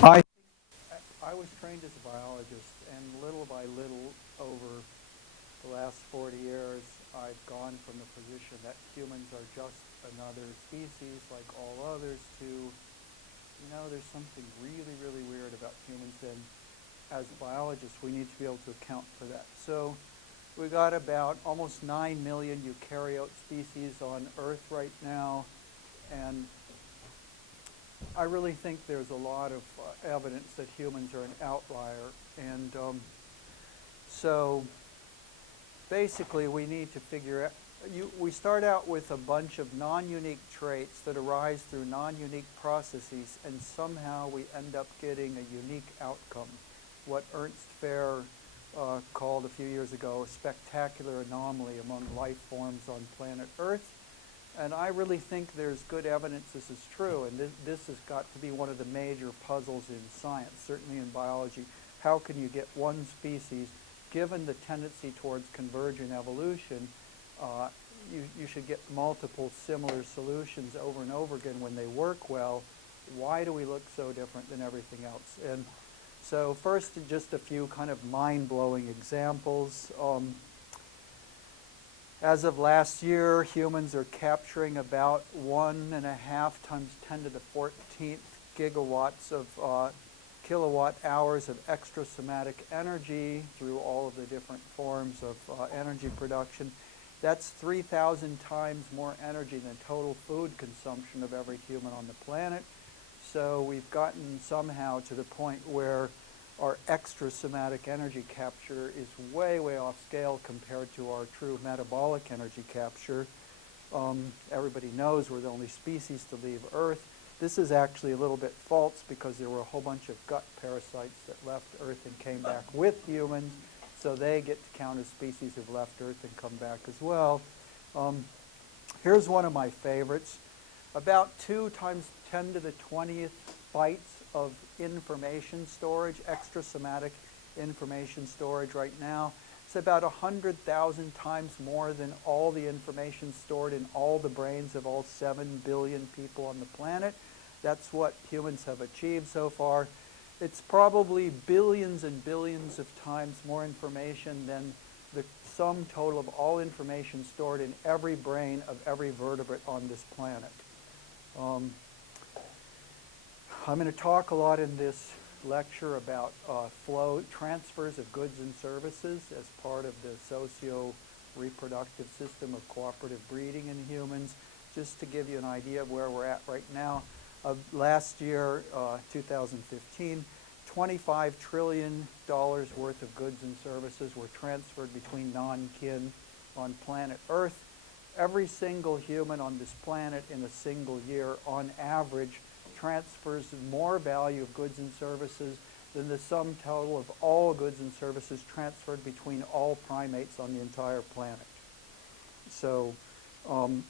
I I was trained as a biologist, and little by little, over the last 40 years, I've gone from the position that humans are just another species like all others to, there's something really, really weird about humans, and as biologists, we need to be able to account for that. So we've got about almost 9 million eukaryote species on Earth right now, and I really think there's a lot of evidence that humans are an outlier. And so basically we need to figure out, we start out with a bunch of non-unique traits that arise through non-unique processes, and somehow we end up getting a unique outcome. What Ernst Fair called a few years ago a spectacular anomaly among life forms on planet Earth. And I really think there's good evidence this is true, and this has got to be one of the major puzzles in science, certainly in biology. How can you get one species, given the tendency towards convergent evolution, you should get multiple similar solutions over and over again when they work well. Why do we look so different than everything else? And so first, just a few kind of mind-blowing examples. As of last year, humans are capturing about 1.5 times 10 to the 14th gigawatts of kilowatt hours of extrasomatic energy through all of the different forms of energy production. That's 3,000 times more energy than total food consumption of every human on the planet. So we've gotten somehow to the point where our extrasomatic energy capture is way, way off scale compared to our true metabolic energy capture. Everybody knows we're the only species to leave Earth. This is actually a little bit false because there were a whole bunch of gut parasites that left Earth and came back with humans, so they get to count as species who've left Earth and come back as well. Here's one of my favorites. About 2 times 10 to the 20th bytes of information storage, extrasomatic information storage right now. It's about 100,000 times more than all the information stored in all the brains of all 7 billion people on the planet. That's what humans have achieved so far. It's probably billions and billions of times more information than the sum total of all information stored in every brain of every vertebrate on this planet. I'm going to talk a lot in this lecture about flow transfers of goods and services as part of the socio-reproductive system of cooperative breeding in humans. Just to give you an idea of where we're at right now, last year, 2015, $25 trillion worth of goods and services were transferred between non-kin on planet Earth. Every single human on this planet in a single year, on average, transfers more value of goods and services than the sum total of all goods and services transferred between all primates on the entire planet. So, and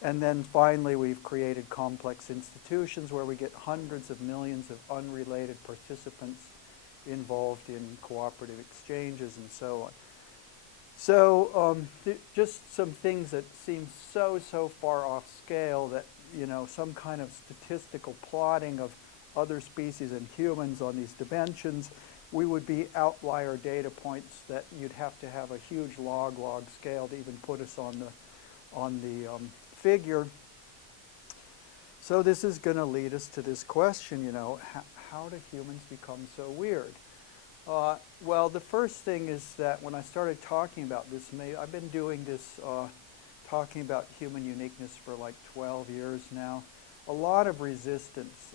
then finally, we've created complex institutions where we get hundreds of millions of unrelated participants involved in cooperative exchanges and so on. So just some things that seem so far off scale that, some kind of statistical plotting of other species and humans on these dimensions, we would be outlier data points that you'd have to have a huge log scale to even put us on the figure. So this is going to lead us to this question, how do humans become so weird? Well, the first thing is that when I started talking about this, I've been doing this, talking about human uniqueness for like 12 years now. A lot of resistance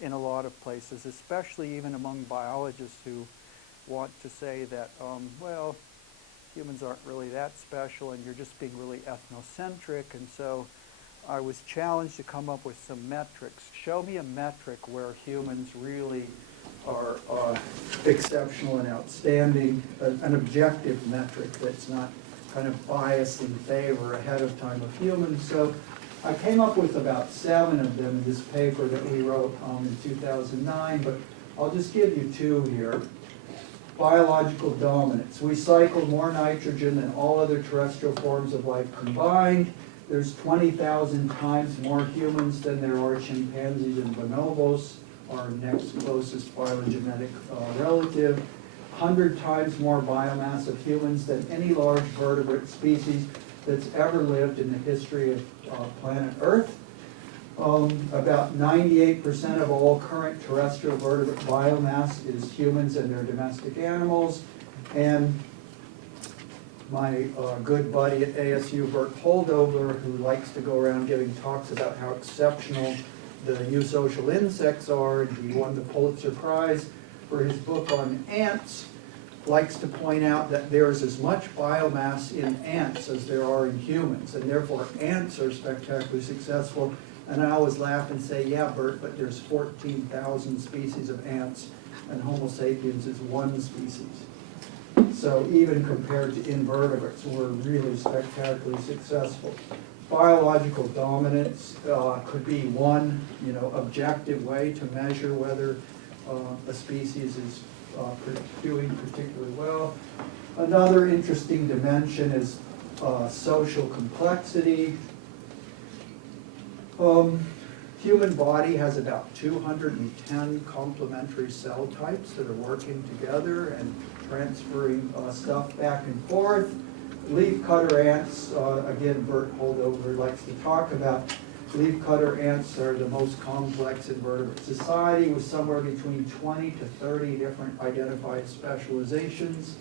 in a lot of places, especially even among biologists who want to say that, well, humans aren't really that special and you're just being really ethnocentric. And so I was challenged to come up with some metrics. Show me a metric where humans really are exceptional and outstanding, an objective metric that's not kind of biased in favor ahead of time of humans. So I came up with about 7 of them in this paper that we wrote in 2009, but I'll just give you 2 here. Biological dominance. We cycle more nitrogen than all other terrestrial forms of life combined. There's 20,000 times more humans than there are chimpanzees and bonobos our next closest phylogenetic relative. 100 times more biomass of humans than any large vertebrate species that's ever lived in the history of planet Earth. About 98% of all current terrestrial vertebrate biomass is humans and their domestic animals. And my good buddy at ASU, Bert Holdover, who likes to go around giving talks about how exceptional the eusocial insects are, and he won the Pulitzer Prize for his book on ants, likes to point out that there's as much biomass in ants as there are in humans, and therefore ants are spectacularly successful. And I always laugh and say, yeah, Bert, but there's 14,000 species of ants, and Homo sapiens is one species. So even compared to invertebrates, we're really spectacularly successful. Biological dominance could be one, objective way to measure whether a species is doing particularly well. Another interesting dimension is social complexity. Human body has about 210 complementary cell types that are working together and transferring stuff back and forth. Leafcutter ants, again, Bert Holdover likes to talk about. Leafcutter ants are the most complex invertebrate society with somewhere between 20 to 30 different identified specializations.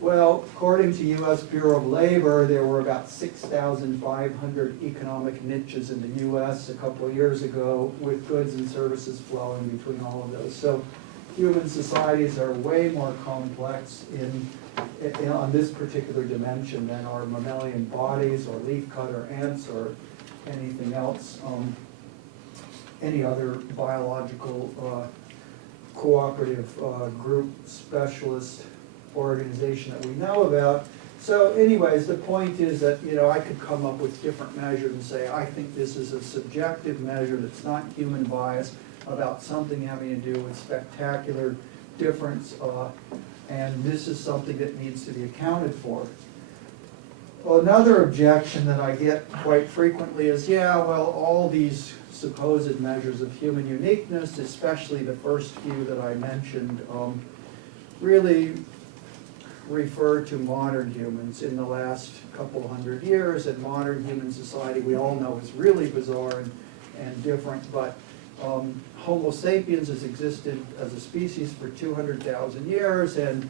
Well, according to U.S. Bureau of Labor, there were about 6,500 economic niches in the U.S. a couple of years ago, with goods and services flowing between all of those. So human societies are way more complex on this particular dimension than our mammalian bodies or leafcutter ants or anything else, any other biological cooperative group specialist organization that we know about. So anyways, the point is that, I could come up with different measures and say, I think this is a subjective measure that's not human bias about something having to do with spectacular difference, and this is something that needs to be accounted for. Well, another objection that I get quite frequently is, yeah, well, all these supposed measures of human uniqueness, especially the first few that I mentioned, really refer to modern humans in the last couple hundred years, and modern human society we all know is really bizarre and different, but Homo sapiens has existed as a species for 200,000 years, and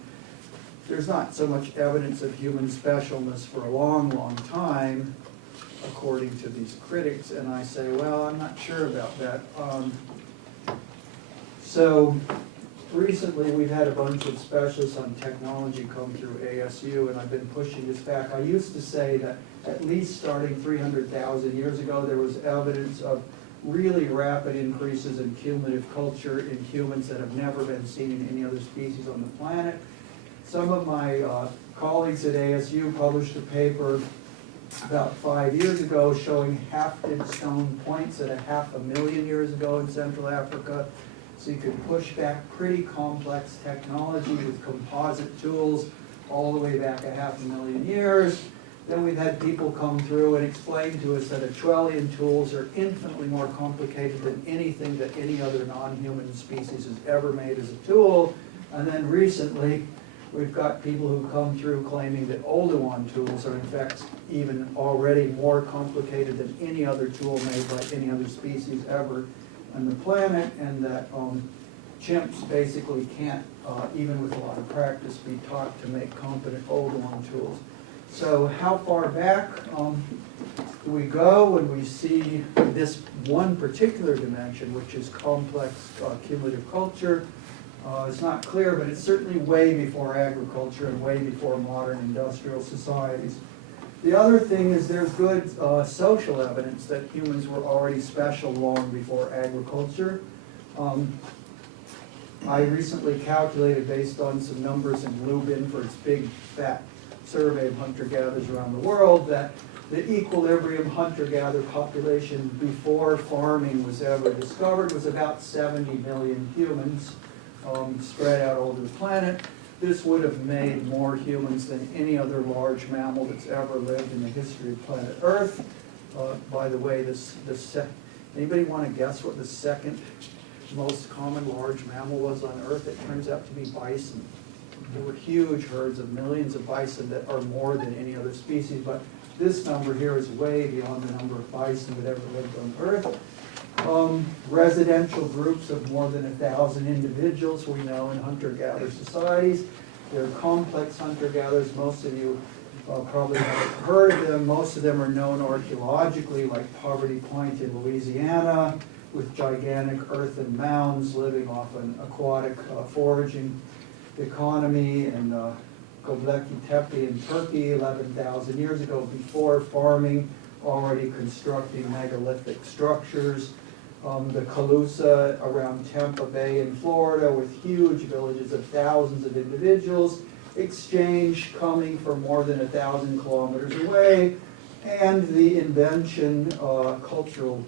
there's not so much evidence of human specialness for a long, long time, according to these critics, and I say, well, I'm not sure about that. So recently we've had a bunch of specialists on technology come through ASU, and I've been pushing this back. I used to say that at least starting 300,000 years ago, there was evidence of really rapid increases in cumulative culture in humans that have never been seen in any other species on the planet. Some of my colleagues at ASU published a paper about 5 years ago showing hafted stone points at 500,000 years ago in Central Africa. So you could push back pretty complex technology with composite tools all the way back 500,000 years. Then we've had people come through and explain to us that Acheulean tools are infinitely more complicated than anything that any other non-human species has ever made as a tool. And then recently, we've got people who come through claiming that Oldowan tools are in fact even already more complicated than any other tool made by any other species ever on the planet, and that chimps basically can't, even with a lot of practice, be taught to make competent Oldowan tools. So how far back do we go when we see this one particular dimension, which is complex cumulative culture? It's not clear, but it's certainly way before agriculture and way before modern industrial societies. The other thing is there's good social evidence that humans were already special long before agriculture. I recently calculated, based on some numbers in Lubin for its big fat survey of hunter-gatherers around the world, that the equilibrium hunter-gatherer population before farming was ever discovered was about 70 million humans spread out over the planet. This would have made more humans than any other large mammal that's ever lived in the history of planet Earth. By the way, anybody want to guess what the second most common large mammal was on Earth? It turns out to be bison. There were huge herds of millions of bison that are more than any other species, but this number here is way beyond the number of bison that ever lived on Earth. Residential groups of more than 1,000 individuals we know in hunter-gatherer societies. They're complex hunter-gatherers. Most of you probably haven't heard of them. Most of them are known archaeologically, like Poverty Point in Louisiana, with gigantic earthen mounds living off an aquatic foraging economy, and Göbekli Tepe in Turkey 11,000 years ago, before farming, already constructing megalithic structures. The Calusa around Tampa Bay in Florida, with huge villages of thousands of individuals, exchange coming from more than 1,000 kilometers away, and the invention, cultural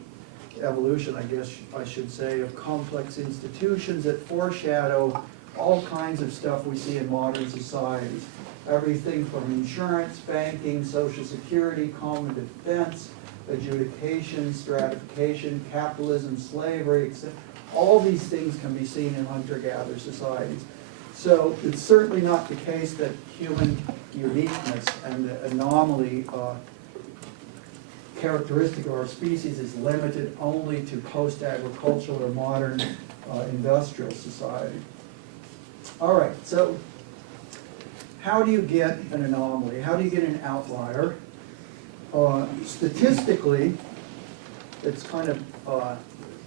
evolution, I guess I should say, of complex institutions that foreshadow all kinds of stuff we see in modern societies. Everything from insurance, banking, social security, common defense, adjudication, stratification, capitalism, slavery, etc. All these things can be seen in hunter-gatherer societies. So it's certainly not the case that human uniqueness and the anomaly characteristic of our species is limited only to post-agricultural or modern industrial society. All right, so how do you get an anomaly? How do you get an outlier? Statistically, it's kind of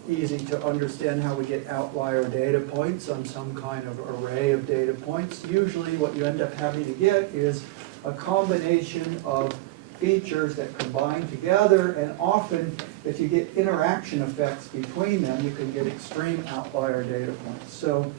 easy to understand how we get outlier data points on some kind of array of data points. Usually what you end up having to get is a combination of features that combine together, and often if you get interaction effects between them, you can get extreme outlier data points. So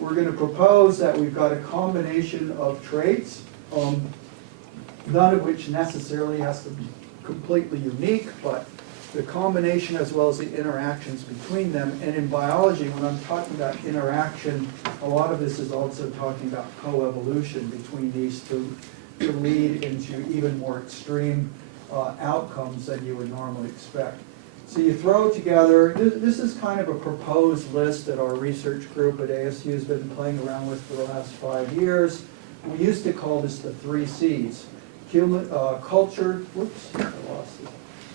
we're going to propose that we've got a combination of traits, none of which necessarily has to be completely unique, but the combination as well as the interactions between them. And in biology, when I'm talking about interaction, a lot of this is also talking about coevolution between these two to lead into even more extreme outcomes than you would normally expect. So you throw together, this is kind of a proposed list that our research group at ASU has been playing around with for the last 5 years. We used to call this the 3 C's. Culture,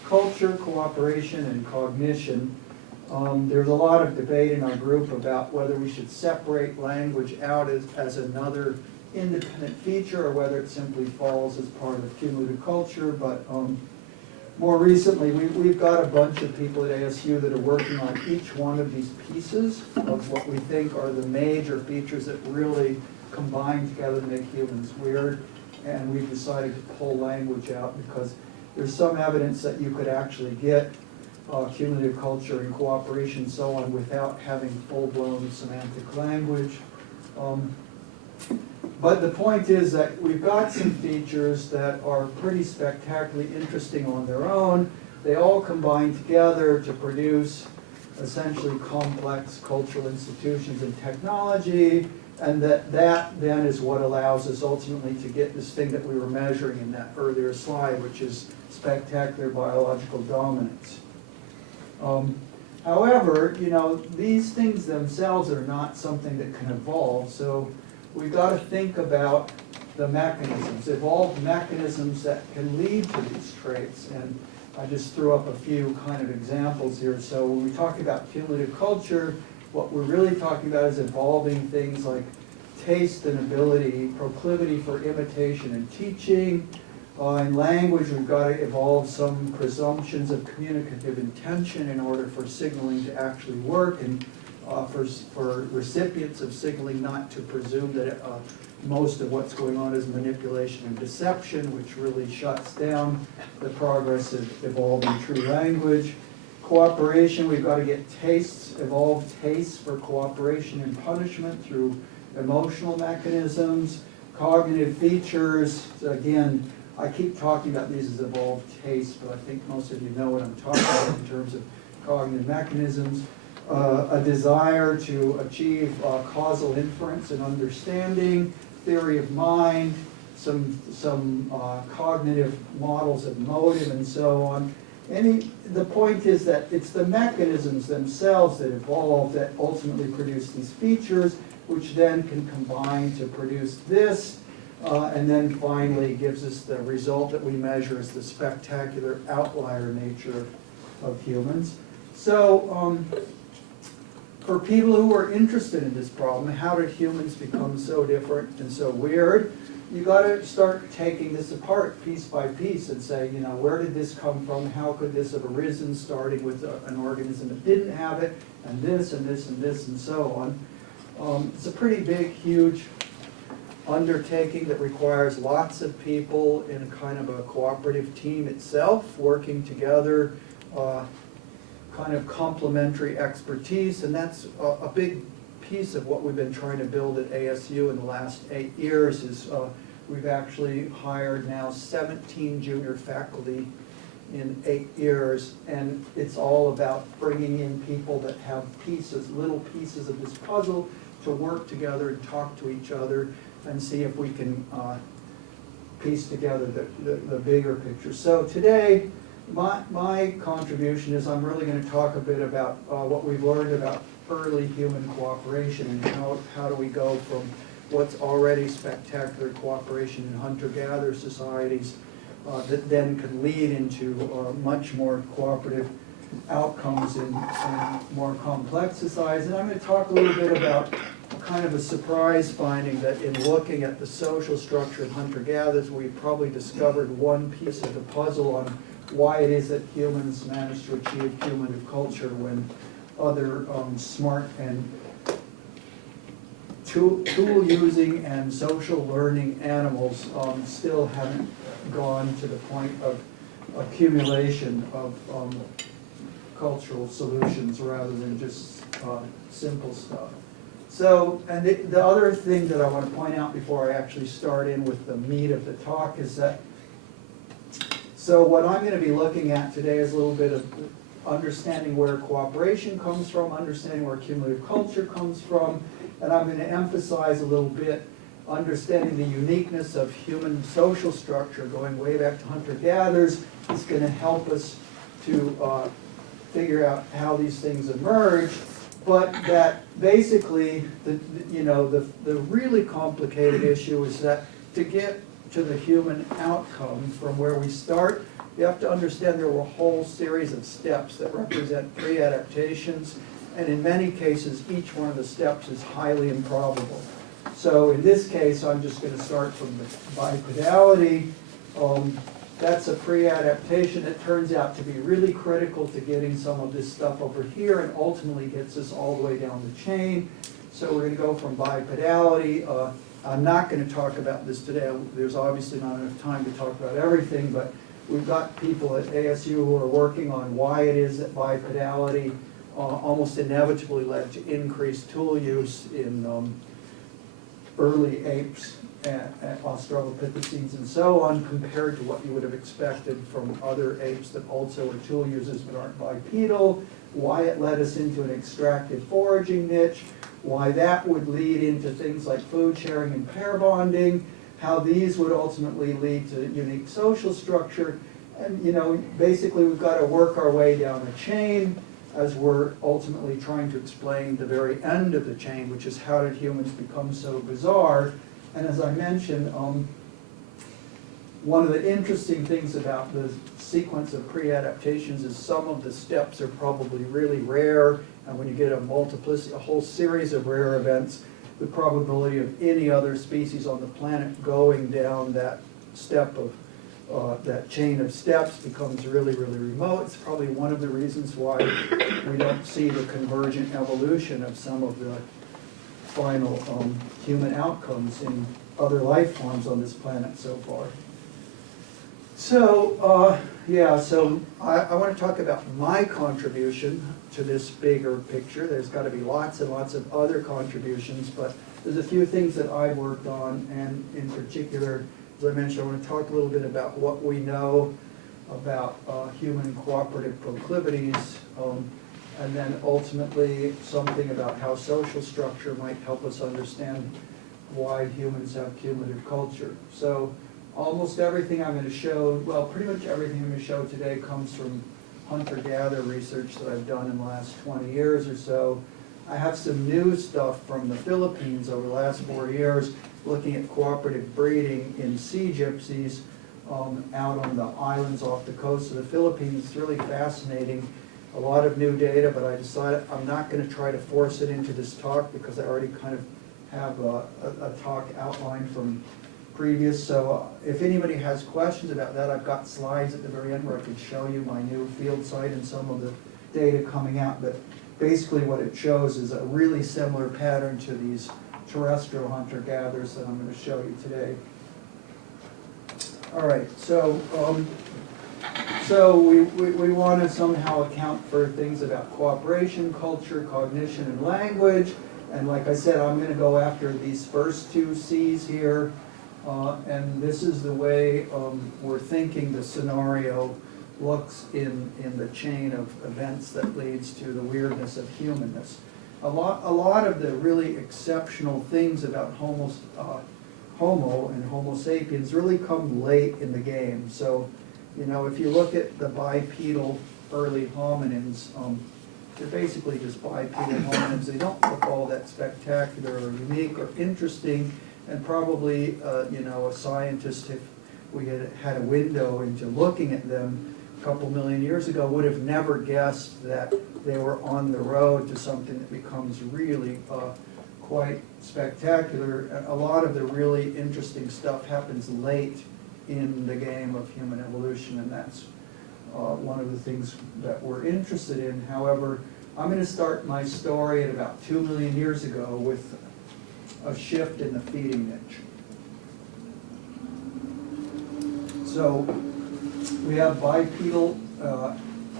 culture, cooperation, and cognition. There's a lot of debate in our group about whether we should separate language out as another independent feature or whether it simply falls as part of cumulative culture, but more recently we've got a bunch of people at ASU that are working on each one of these pieces of what we think are the major features that really combine together to make humans weird, and we've decided to pull language out because there's some evidence that you could actually get cumulative culture and cooperation and so on without having full-blown semantic language. But the point is that we've got some features that are pretty spectacularly interesting on their own. They all combine together to produce essentially complex cultural institutions and technology, and that then is what allows us ultimately to get this thing that we were measuring in that earlier slide, which is spectacular biological dominance. However, these things themselves are not something that can evolve, so we've got to think about the mechanisms, evolved mechanisms that can lead to these traits. And I just threw up a few kind of examples here. So when we talk about cumulative culture, what we're really talking about is evolving things like taste and ability, proclivity for imitation and teaching. In language, we've got to evolve some presumptions of communicative intention in order for signaling to actually work, and for recipients of signaling not to presume that most of what's going on is manipulation and deception, which really shuts down the progress of evolving true language. Cooperation, we've got to get evolved tastes for cooperation and punishment through emotional mechanisms. Cognitive features, again, I keep talking about these as evolved tastes, but I think most of you know what I'm talking about in terms of cognitive mechanisms. A desire to achieve causal inference and understanding, theory of mind, some cognitive models of motive and so on. The point is that it's the mechanisms themselves that evolve that ultimately produce these features, which then can combine to produce this, and then finally gives us the result that we measure as the spectacular outlier nature of humans. So, for people who are interested in this problem, how did humans become so different and so weird? You got to start taking this apart piece by piece and say, you know, where did this come from? How could this have arisen, starting with an organism that didn't have it, and this and this and this and so on. It's a pretty big, huge undertaking that requires lots of people in a kind of a cooperative team itself, working together, kind of complementary expertise, and that's a big piece of what we've been trying to build at ASU in the last 8 years. Is we've actually hired now 17 junior faculty in 8 years, and it's all about bringing in people that have pieces, little pieces of this puzzle to work together and talk to each other and see if we can piece together the bigger picture. So today, my contribution is I'm really going to talk a bit about what we've learned about early human cooperation and how do we go from what's already spectacular cooperation in hunter-gatherer societies that then could lead into much more cooperative outcomes in more complex societies. And I'm going to talk a little bit about kind of a surprise finding that in looking at the social structure of hunter-gatherers, we probably discovered one piece of the puzzle on why it is that humans manage to achieve cumulative culture when other smart and tool-using and social learning animals still haven't gone to the point of accumulation of cultural solutions rather than just simple stuff. So, and the other thing that I want to point out before I actually start in with the meat of the talk is that, so what I'm going to be looking at today is a little bit of understanding where cooperation comes from, understanding where cumulative culture comes from, and I'm going to emphasize a little bit understanding the uniqueness of human social structure going way back to hunter-gatherers is going to help us to figure out how these things emerge, but that basically the really complicated issue is that to get to the human outcome from where we start, you have to understand there were a whole series of steps that represent pre-adaptations, and in many cases, each one of the steps is highly improbable. So in this case, I'm just going to start from the bipedality. That's a pre-adaptation that turns out to be really critical to getting some of this stuff over here and ultimately gets us all the way down the chain. So we're going to go from bipedality. I'm not going to talk about this today. There's obviously not enough time to talk about everything, but we've got people at ASU who are working on why it is that bipedality almost inevitably led to increased tool use in early apes, Australopithecines and so on, compared to what you would have expected from other apes that also are tool users but aren't bipedal, why it led us into an extractive foraging niche, why that would lead into things like food sharing and pair bonding, how these would ultimately lead to unique social structure, and basically we've got to work our way down the chain as we're ultimately trying to explain the very end of the chain, which is how did humans become so bizarre. And as I mentioned, one of the interesting things about the sequence of pre-adaptations is some of the steps are probably really rare, and when you get a whole series of rare events, the probability of any other species on the planet going down that step of that chain of steps becomes really, really remote. It's probably one of the reasons why we don't see the convergent evolution of some of the final human outcomes in other life forms on this planet so far. So, so I want to talk about my contribution to this bigger picture. There's got to be lots and lots of other contributions, but there's a few things that I've worked on, and in particular, as I mentioned, I want to talk a little bit about what we know about human cooperative proclivities, and then ultimately something about how social structure might help us understand why humans have cumulative culture. So almost everything I'm going to show, well, pretty much everything I'm going to show today comes from hunter-gatherer research that I've done in the last 20 years or so. I have some new stuff from the Philippines over the last 4 years, looking at cooperative breeding in sea gypsies out on the islands off the coast of the Philippines. It's really fascinating. A lot of new data, but I decided I'm not going to try to force it into this talk because I already kind of have a talk outlined from previous. So if anybody has questions about that, I've got slides at the very end where I could show you my new field site and some of the data coming out. But basically what it shows is a really similar pattern to these terrestrial hunter-gatherers that I'm going to show you today. All right, so we want to somehow account for things about cooperation, culture, cognition, and language. And like I said, I'm going to go after these first two C's here. And this is the way we're thinking the scenario looks in the chain of events that leads to the weirdness of humanness. A lot of the really exceptional things about Homo and Homo sapiens really come late in the game. So, you know, if you look at the bipedal early hominins, they're basically just bipedal hominins. They don't look all that spectacular or unique or interesting, and probably, you know, a scientist, if we had a window into looking at them a couple million years ago, would have never guessed that they were on the road to something that becomes really quite spectacular. A lot of the really interesting stuff happens late in the game of human evolution, and that's one of the things that we're interested in. However, I'm going to start my story at about 2 million years ago with a shift in the feeding niche. So we have bipedal,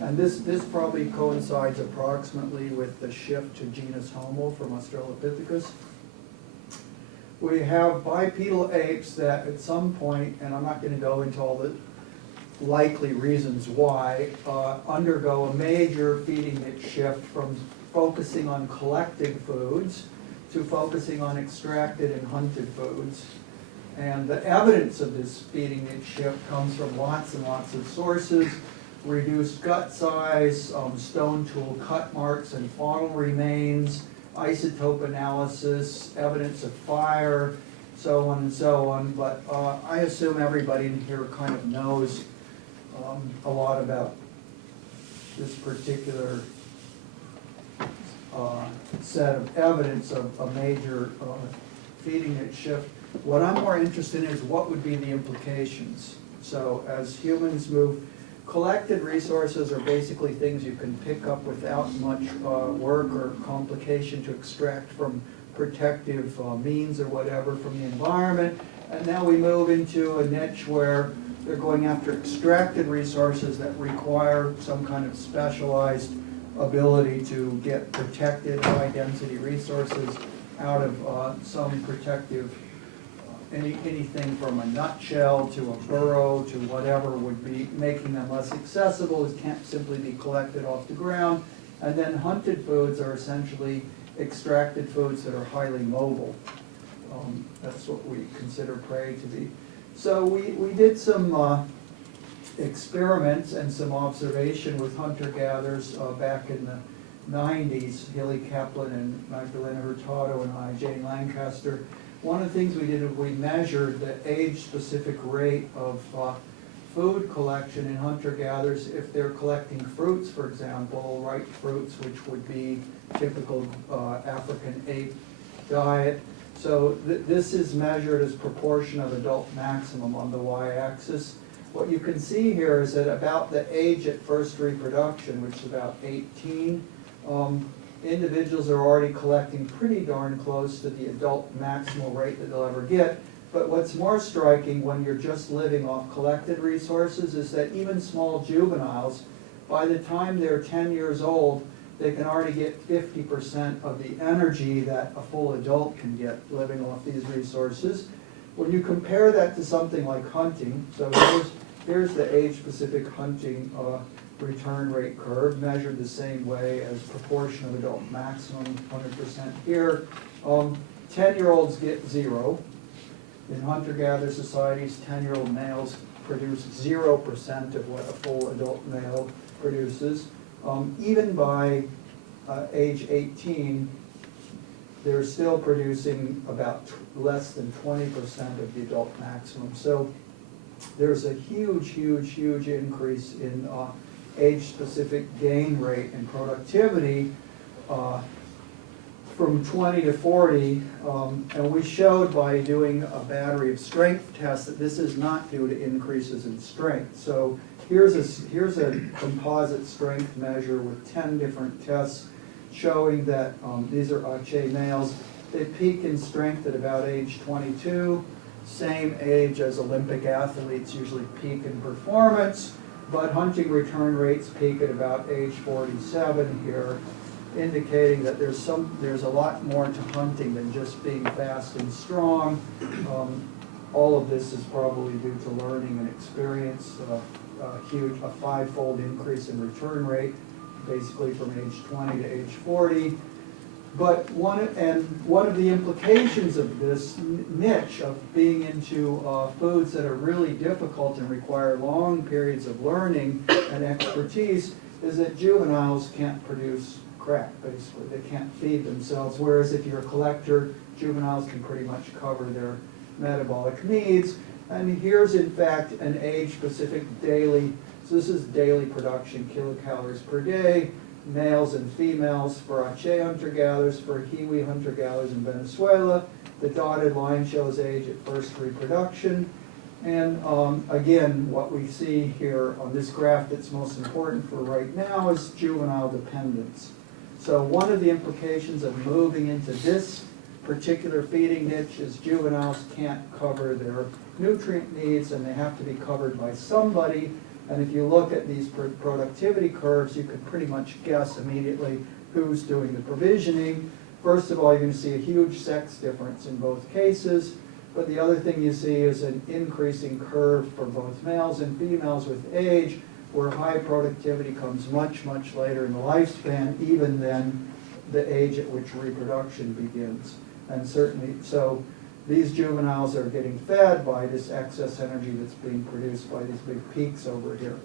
and this probably coincides approximately with the shift to genus Homo from Australopithecus. We have bipedal apes that at some point, and I'm not going to go into all the likely reasons why, undergo a major feeding niche shift from focusing on collecting foods to focusing on extracted and hunted foods. And the evidence of this feeding niche shift comes from lots and lots of sources: reduced gut size, stone tool cut marks and faunal remains, isotope analysis, evidence of fire, so on and so on. But I assume everybody in here kind of knows a lot about this particular set of evidence of a major feeding niche shift. What I'm more interested in is what would be the implications. So as humans move, collected resources are basically things you can pick up without much work or complication to extract from protective means or whatever from the environment. And now we move into a niche where they're going after extracted resources that require some kind of specialized ability to get protected high-density resources out of some protective, anything from a nutshell to a burrow to whatever would be making them less accessible. It can't simply be collected off the ground. And then hunted foods are essentially extracted foods that are highly mobile. That's what we consider prey to be. So we did some experiments and some observation with hunter-gatherers back in the 90s, Hilly Kaplan and Magdalena Hurtado and I, Jane Lancaster. One of the things we did is we measured the age-specific rate of food collection in hunter-gatherers if they're collecting fruits, for example, ripe fruits, which would be typical African ape diet. So this is measured as proportion of adult maximum on the y-axis. What you can see here is that about the age at first reproduction, which is about 18, individuals are already collecting pretty darn close to the adult maximal rate that they'll ever get. But what's more striking when you're just living off collected resources is that even small juveniles, by the time they're 10 years old, they can already get 50% of the energy that a full adult can get living off these resources. When you compare that to something like hunting, so here's the age-specific hunting return rate curve, measured the same way as proportion of adult maximum, 100% here. 10-year-olds get 0. In hunter-gatherer societies, 10-year-old males produce 0% of what a full adult male produces. Even by age 18, they're still producing about less than 20% of the adult maximum. So there's a huge, huge, huge increase in age-specific gain rate and productivity from 20 to 40, and we showed by doing a battery of strength tests that this is not due to increases in strength. So here's a composite strength measure with 10 different tests showing that these are Ache males. They peak in strength at about age 22, same age as Olympic athletes usually peak in performance, but hunting return rates peak at about age 47 here, indicating that there's a lot more to hunting than just being fast and strong. All of this is probably due to learning and experience. A five-fold increase in return rate, basically from age 20 to age 40. But one of the implications of this niche of being into foods that are really difficult and require long periods of learning and expertise is that juveniles can't produce crap, basically. They can't feed themselves, whereas if you're a collector, juveniles can pretty much cover their metabolic needs. And here's, in fact, an age-specific daily, so this is daily production, kilocalories per day, males and females for Ache hunter-gatherers, for Hiwi hunter-gatherers in Venezuela. The dotted line shows age at first reproduction. And again, what we see here on this graph that's most important for right now is juvenile dependence. So one of the implications of moving into this particular feeding niche is juveniles can't cover their nutrient needs and they have to be covered by somebody. And if you look at these productivity curves, you can pretty much guess immediately who's doing the provisioning. First of all, you're going to see a huge sex difference in both cases. But the other thing you see is an increasing curve for both males and females with age, where high productivity comes much, much later in the lifespan, even than the age at which reproduction begins. And certainly, so these juveniles are getting fed by this excess energy that's being produced by these big peaks over here.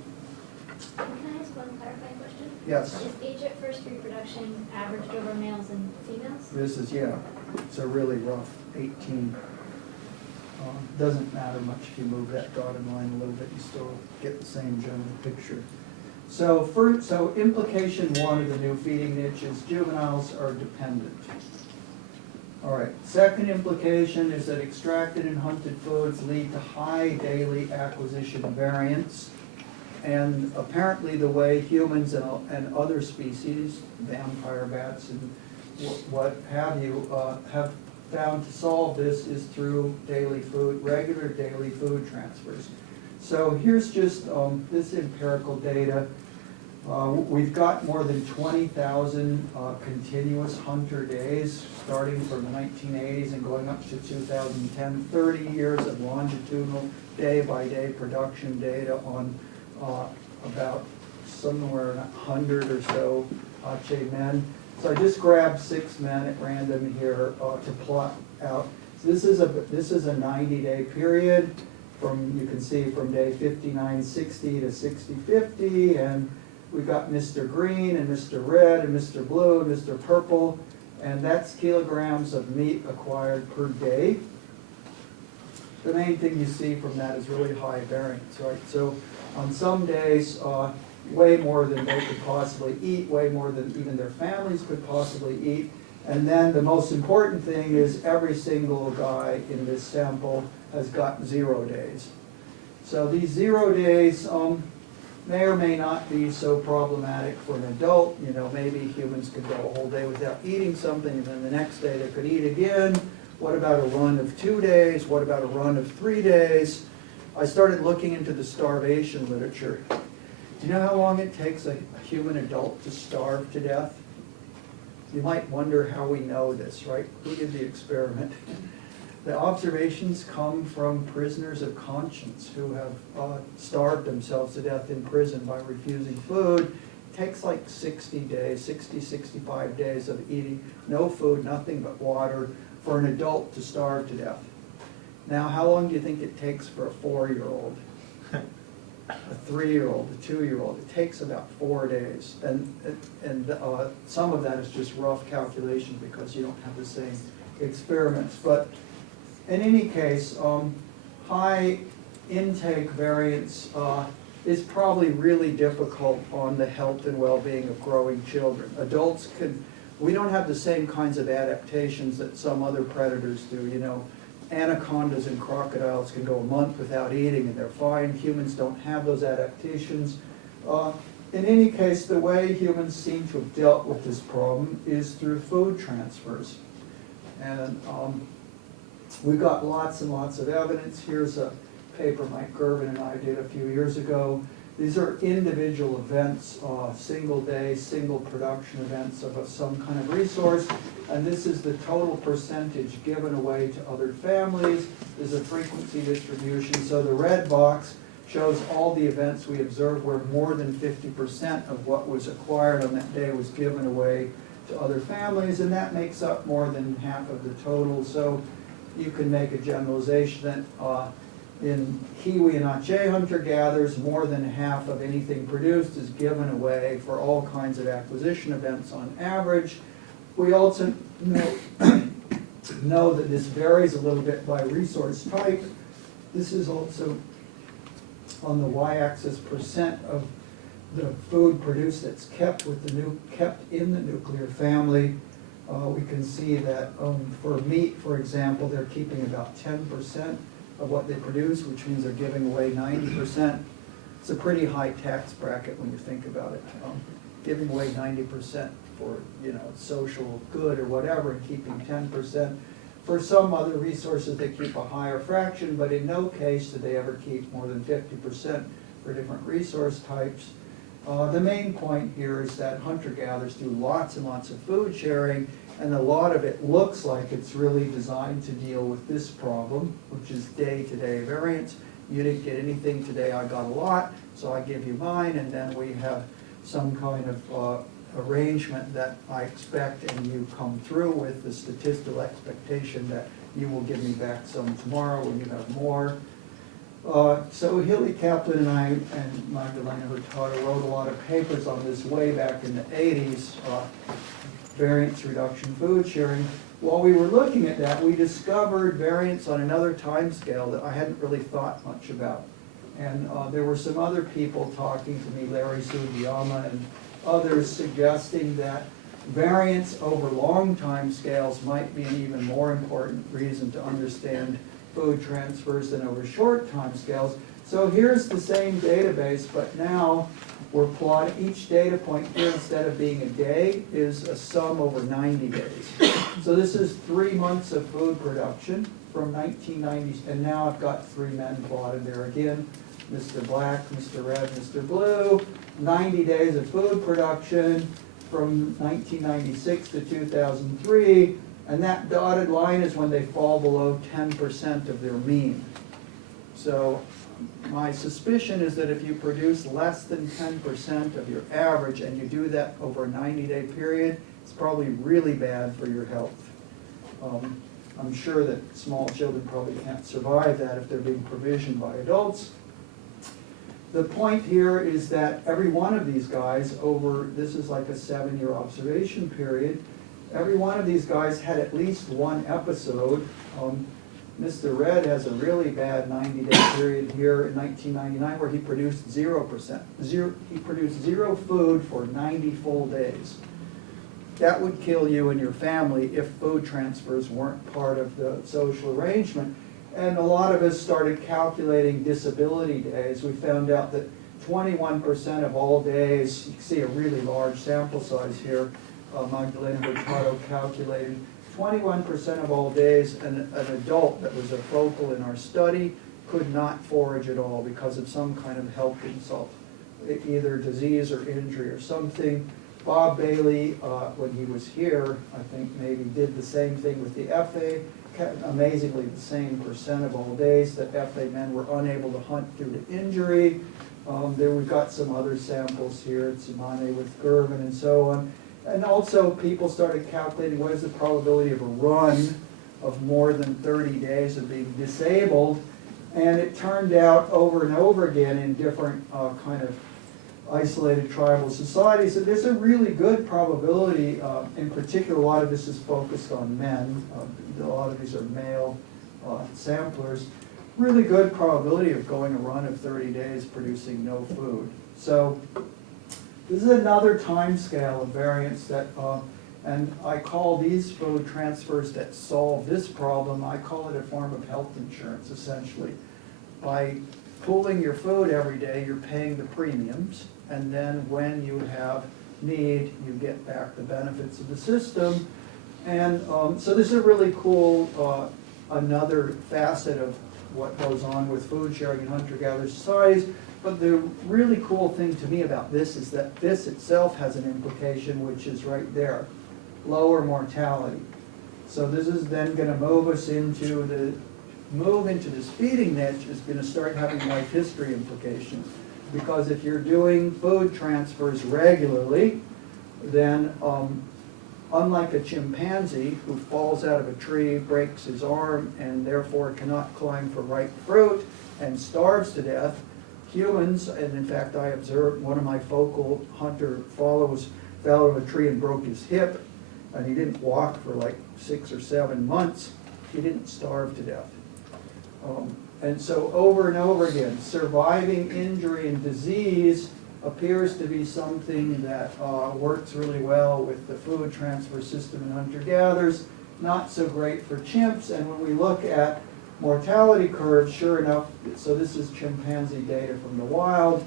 Can I ask one clarifying question? Yes. Is age at first reproduction averaged over males and females? This is, yeah, it's a really rough 18. Doesn't matter much if you move that dotted line a little bit, you still get the same general picture. So implication one of the new feeding niche is juveniles are dependent. All right, second implication is that extracted and hunted foods lead to high daily acquisition variance. And apparently the way humans and other species, vampire bats and what have you, have found to solve this is through regular daily food transfers. So here's just this empirical data. We've got more than 20,000 continuous hunter days, starting from the 1980s and going up to 2010, 30 years of longitudinal day-by-day production data on about somewhere 100 or so Ache men. So I just grabbed 6 men at random here to plot out. So this is a 90-day period from, you can see, from day 5960 to 6050, and we've got Mr. Green and Mr. Red and Mr. Blue and Mr. Purple, and that's kilograms of meat acquired per day. The main thing you see from that is really high variance, right? So on some days, way more than they could possibly eat, way more than even their families could possibly eat. And then the most important thing is every single guy in this sample has got 0 days. So these 0 days may or may not be so problematic for an adult. You know, maybe humans could go a whole day without eating something, and then the next day they could eat again. What about a run of 2 days? What about a run of 3 days? I started looking into the starvation literature. Do you know how long it takes a human adult to starve to death? You might wonder how we know this, right? Who did the experiment? The observations come from prisoners of conscience who have starved themselves to death in prison by refusing food. It takes like 60 days, 60, 65 days of eating no food, nothing but water, for an adult to starve to death. Now, how long do you think it takes for a 4-year-old? a 3-year-old, a 2-year-old, it takes about 4 days. And some of that is just rough calculation because you don't have the same experiments. But in any case, high intake variance is probably really difficult on the health and well-being of growing children. Adults we don't have the same kinds of adaptations that some other predators do. You know, anacondas and crocodiles can go a month without eating and they're fine. Humans don't have those adaptations. In any case, the way humans seem to have dealt with this problem is through food transfers. And we've got lots and lots of evidence. Here's a paper Mike Gervin and I did a few years ago. These are individual events, single day, single production events of some kind of resource, and this is the total percentage given away to other families. There's a frequency distribution, so the red box shows all the events we observed where more than 50% of what was acquired on that day was given away to other families, and that makes up more than half of the total. So you can make a generalization that in Kiwi and Aceh hunter-gatherers, more than half of anything produced is given away for all kinds of acquisition events on average. We also know that this varies a little bit by resource type. This is also on the y-axis percent of the food produced that's kept in the nuclear family. We can see that for meat, for example, they're keeping about 10% of what they produce, which means they're giving away 90%. It's a pretty high tax bracket when you think about it. Giving away 90% for social good or whatever, and keeping 10%. For some other resources, they keep a higher fraction, but in no case do they ever keep more than 50% for different resource types. The main point here is that hunter-gatherers do lots and lots of food sharing, and a lot of it looks like it's really designed to deal with this problem, which is day-to-day variance. You didn't get anything today, I got a lot, so I give you mine, and then we have some kind of arrangement that I expect, and you come through with the statistical expectation that you will give me back some tomorrow when you have more. So Hilly Kaplan and I and Magdalena Hurtado wrote a lot of papers on this way back in the 80s, variance reduction food sharing. While we were looking at that, we discovered variance on another time scale that I hadn't really thought much about. And there were some other people talking to me, Larry Sugiyama and others, suggesting that variance over long time scales might be an even more important reason to understand food transfers than over short time scales. So here's the same database, but now we're plotting each data point here, instead of being a day, is a sum over 90 days. So this is 3 months of food production from 1990, and now I've got 3 men plotted there again. Mr. Black, Mr. Red, Mr. Blue, 90 days of food production from 1996 to 2003, and that dotted line is when they fall below 10% of their mean. So my suspicion is that if you produce less than 10% of your average and you do that over a 90-day period, it's probably really bad for your health. I'm sure that small children probably can't survive that if they're being provisioned by adults. The point here is that every one of these guys this is like a 7-year observation period, every one of these guys had at least one episode. Mr. Red has a really bad 90-day period here in 1999 where he produced 0%. He produced 0 food for 90 full days. That would kill you and your family if food transfers weren't part of the social arrangement. And a lot of us started calculating disability days. We found out that 21% of all days, you can see a really large sample size here, Magdalena Hurtado calculated, 21% of all days an adult that was a focal in our study could not forage at all because of some kind of health insult, either disease or injury or something. Bob Bailey, when he was here, I think maybe did the same thing with the FA. Amazingly, the same percent of all days that FA men were unable to hunt due to injury. We've got some other samples here, Tsimane with Gervin and so on. And also people started calculating what is the probability of a run of more than 30 days of being disabled. And it turned out over and over again in different kind of isolated tribal societies that there's a really good probability, in particular a lot of this is focused on men, a lot of these are male samplers, really good probability of going a run of 30 days producing no food. So this is another time scale of variance that, and I call these food transfers that solve this problem, I call it a form of health insurance essentially. By pooling your food every day, you're paying the premiums, and then when you have need, you get back the benefits of the system. And so this is a really cool, another facet of what goes on with food sharing in hunter-gatherer societies. But the really cool thing to me about this is that this itself has an implication, which is right there, lower mortality. So this is then going to move us into this feeding niche is going to start having life history implications. Because if you're doing food transfers regularly, then unlike a chimpanzee who falls out of a tree, breaks his arm, and therefore cannot climb for ripe fruit and starves to death, humans, and in fact I observed one of my focal hunter fell out of a tree and broke his hip, and he didn't walk for like 6 or 7 months. He didn't starve to death. And so over and over again, surviving injury and disease appears to be something that works really well with the food transfer system in hunter-gatherers, not so great for chimps. And when we look at mortality curves, sure enough, so this is chimpanzee data from the wild,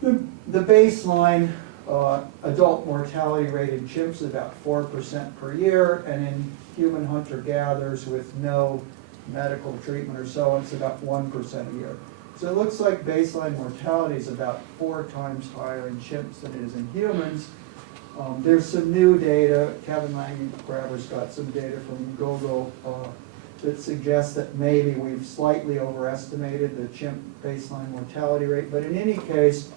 the baseline adult mortality rate in chimps is about 4% per year, and in human hunter-gatherers with no medical treatment or so, it's about 1% a year. So it looks like baseline mortality is about 4 times higher in chimps than it is in humans. There's some new data, Kevin Langengraber's got some data from Google that suggests that maybe we've slightly overestimated the chimp baseline mortality rate, but in any case,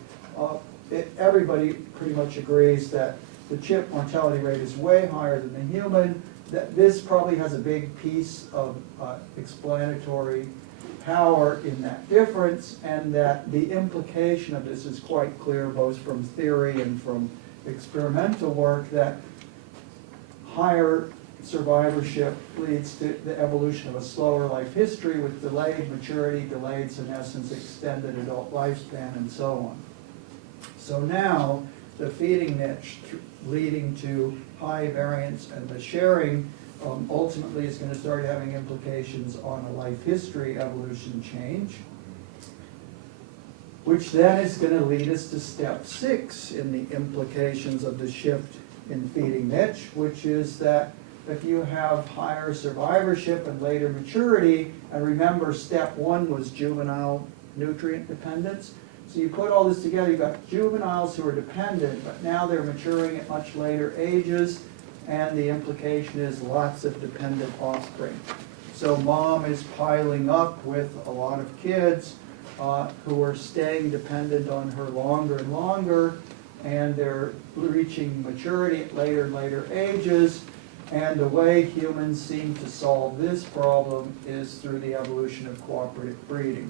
everybody pretty much agrees that the chimp mortality rate is way higher than the human, that this probably has a big piece of explanatory power in that difference, and that the implication of this is quite clear both from theory and from experimental work, that higher survivorship leads to the evolution of a slower life history with delayed maturity, delayed senescence, extended adult lifespan, and so on. So now the feeding niche leading to high variance and the sharing ultimately is going to start having implications on a life history evolution change, which then is going to lead us to step 6 in the implications of the shift in feeding niche, which is that if you have higher survivorship and later maturity, and remember step 1 was juvenile nutrient dependence, so you put all this together, you've got juveniles who are dependent, but now they're maturing at much later ages, and the implication is lots of dependent offspring. So mom is piling up with a lot of kids who are staying dependent on her longer and longer, and they're reaching maturity at later and later ages. And the way humans seem to solve this problem is through the evolution of cooperative breeding.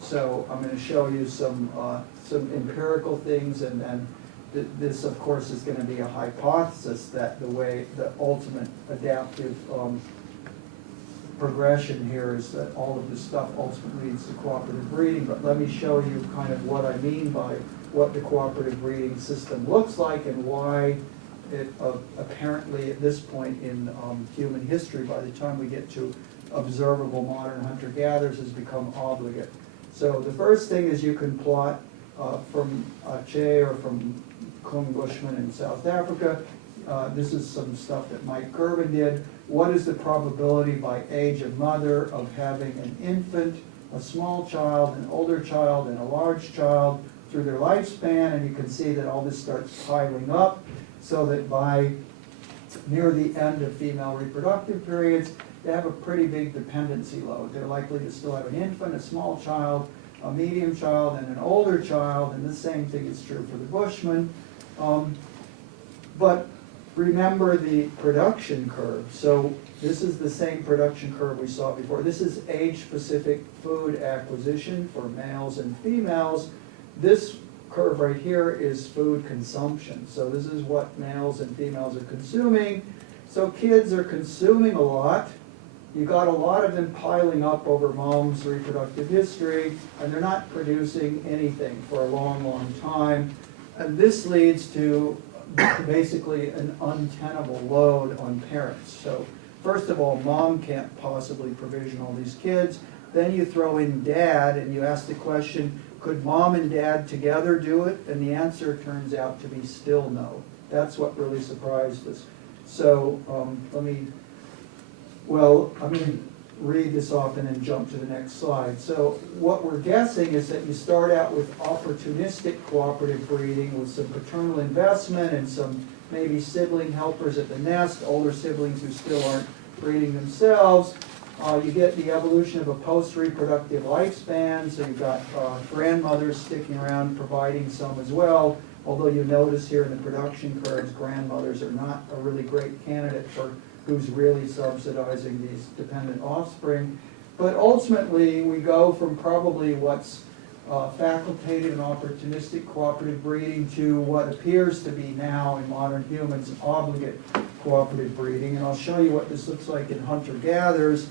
So I'm going to show you some empirical things, and then this, of course, is going to be a hypothesis that the ultimate adaptive progression here is that all of this stuff ultimately leads to cooperative breeding. But let me show you kind of what I mean by what the cooperative breeding system looks like and why it apparently at this point in human history, by the time we get to observable modern hunter-gatherers, has become obligate. So the first thing is you can plot from Che or from Kung Bushman in South Africa. This is some stuff that Mike Girvin did. What is the probability by age of mother of having an infant, a small child, an older child, and a large child through their lifespan? And you can see that all this starts piling up, so that by near the end of female reproductive periods, they have a pretty big dependency load. They're likely to still have an infant, a small child, a medium child, and an older child, and the same thing is true for the Bushman. But remember the production curve. So this is the same production curve we saw before. This is age-specific food acquisition for males and females. This curve right here is food consumption. So this is what males and females are consuming. So kids are consuming a lot. You got a lot of them piling up over mom's reproductive history, and they're not producing anything for a long, long time. And this leads to basically an untenable load on parents. So first of all, mom can't possibly provision all these kids. Then you throw in dad, and you ask the question, could mom and dad together do it? And the answer turns out to be still no. That's what really surprised us. So I'm going to read this off and then jump to the next slide. So what we're guessing is that you start out with opportunistic cooperative breeding with some paternal investment and some maybe sibling helpers at the nest, older siblings who still aren't breeding themselves. You get the evolution of a post-reproductive lifespan, so you've got grandmothers sticking around providing some as well, although you notice here in the production curves, grandmothers are not a really great candidate for who's really subsidizing these dependent offspring. But ultimately, we go from probably what's facultative and opportunistic cooperative breeding to what appears to be now in modern humans obligate cooperative breeding. And I'll show you what this looks like in hunter-gatherers,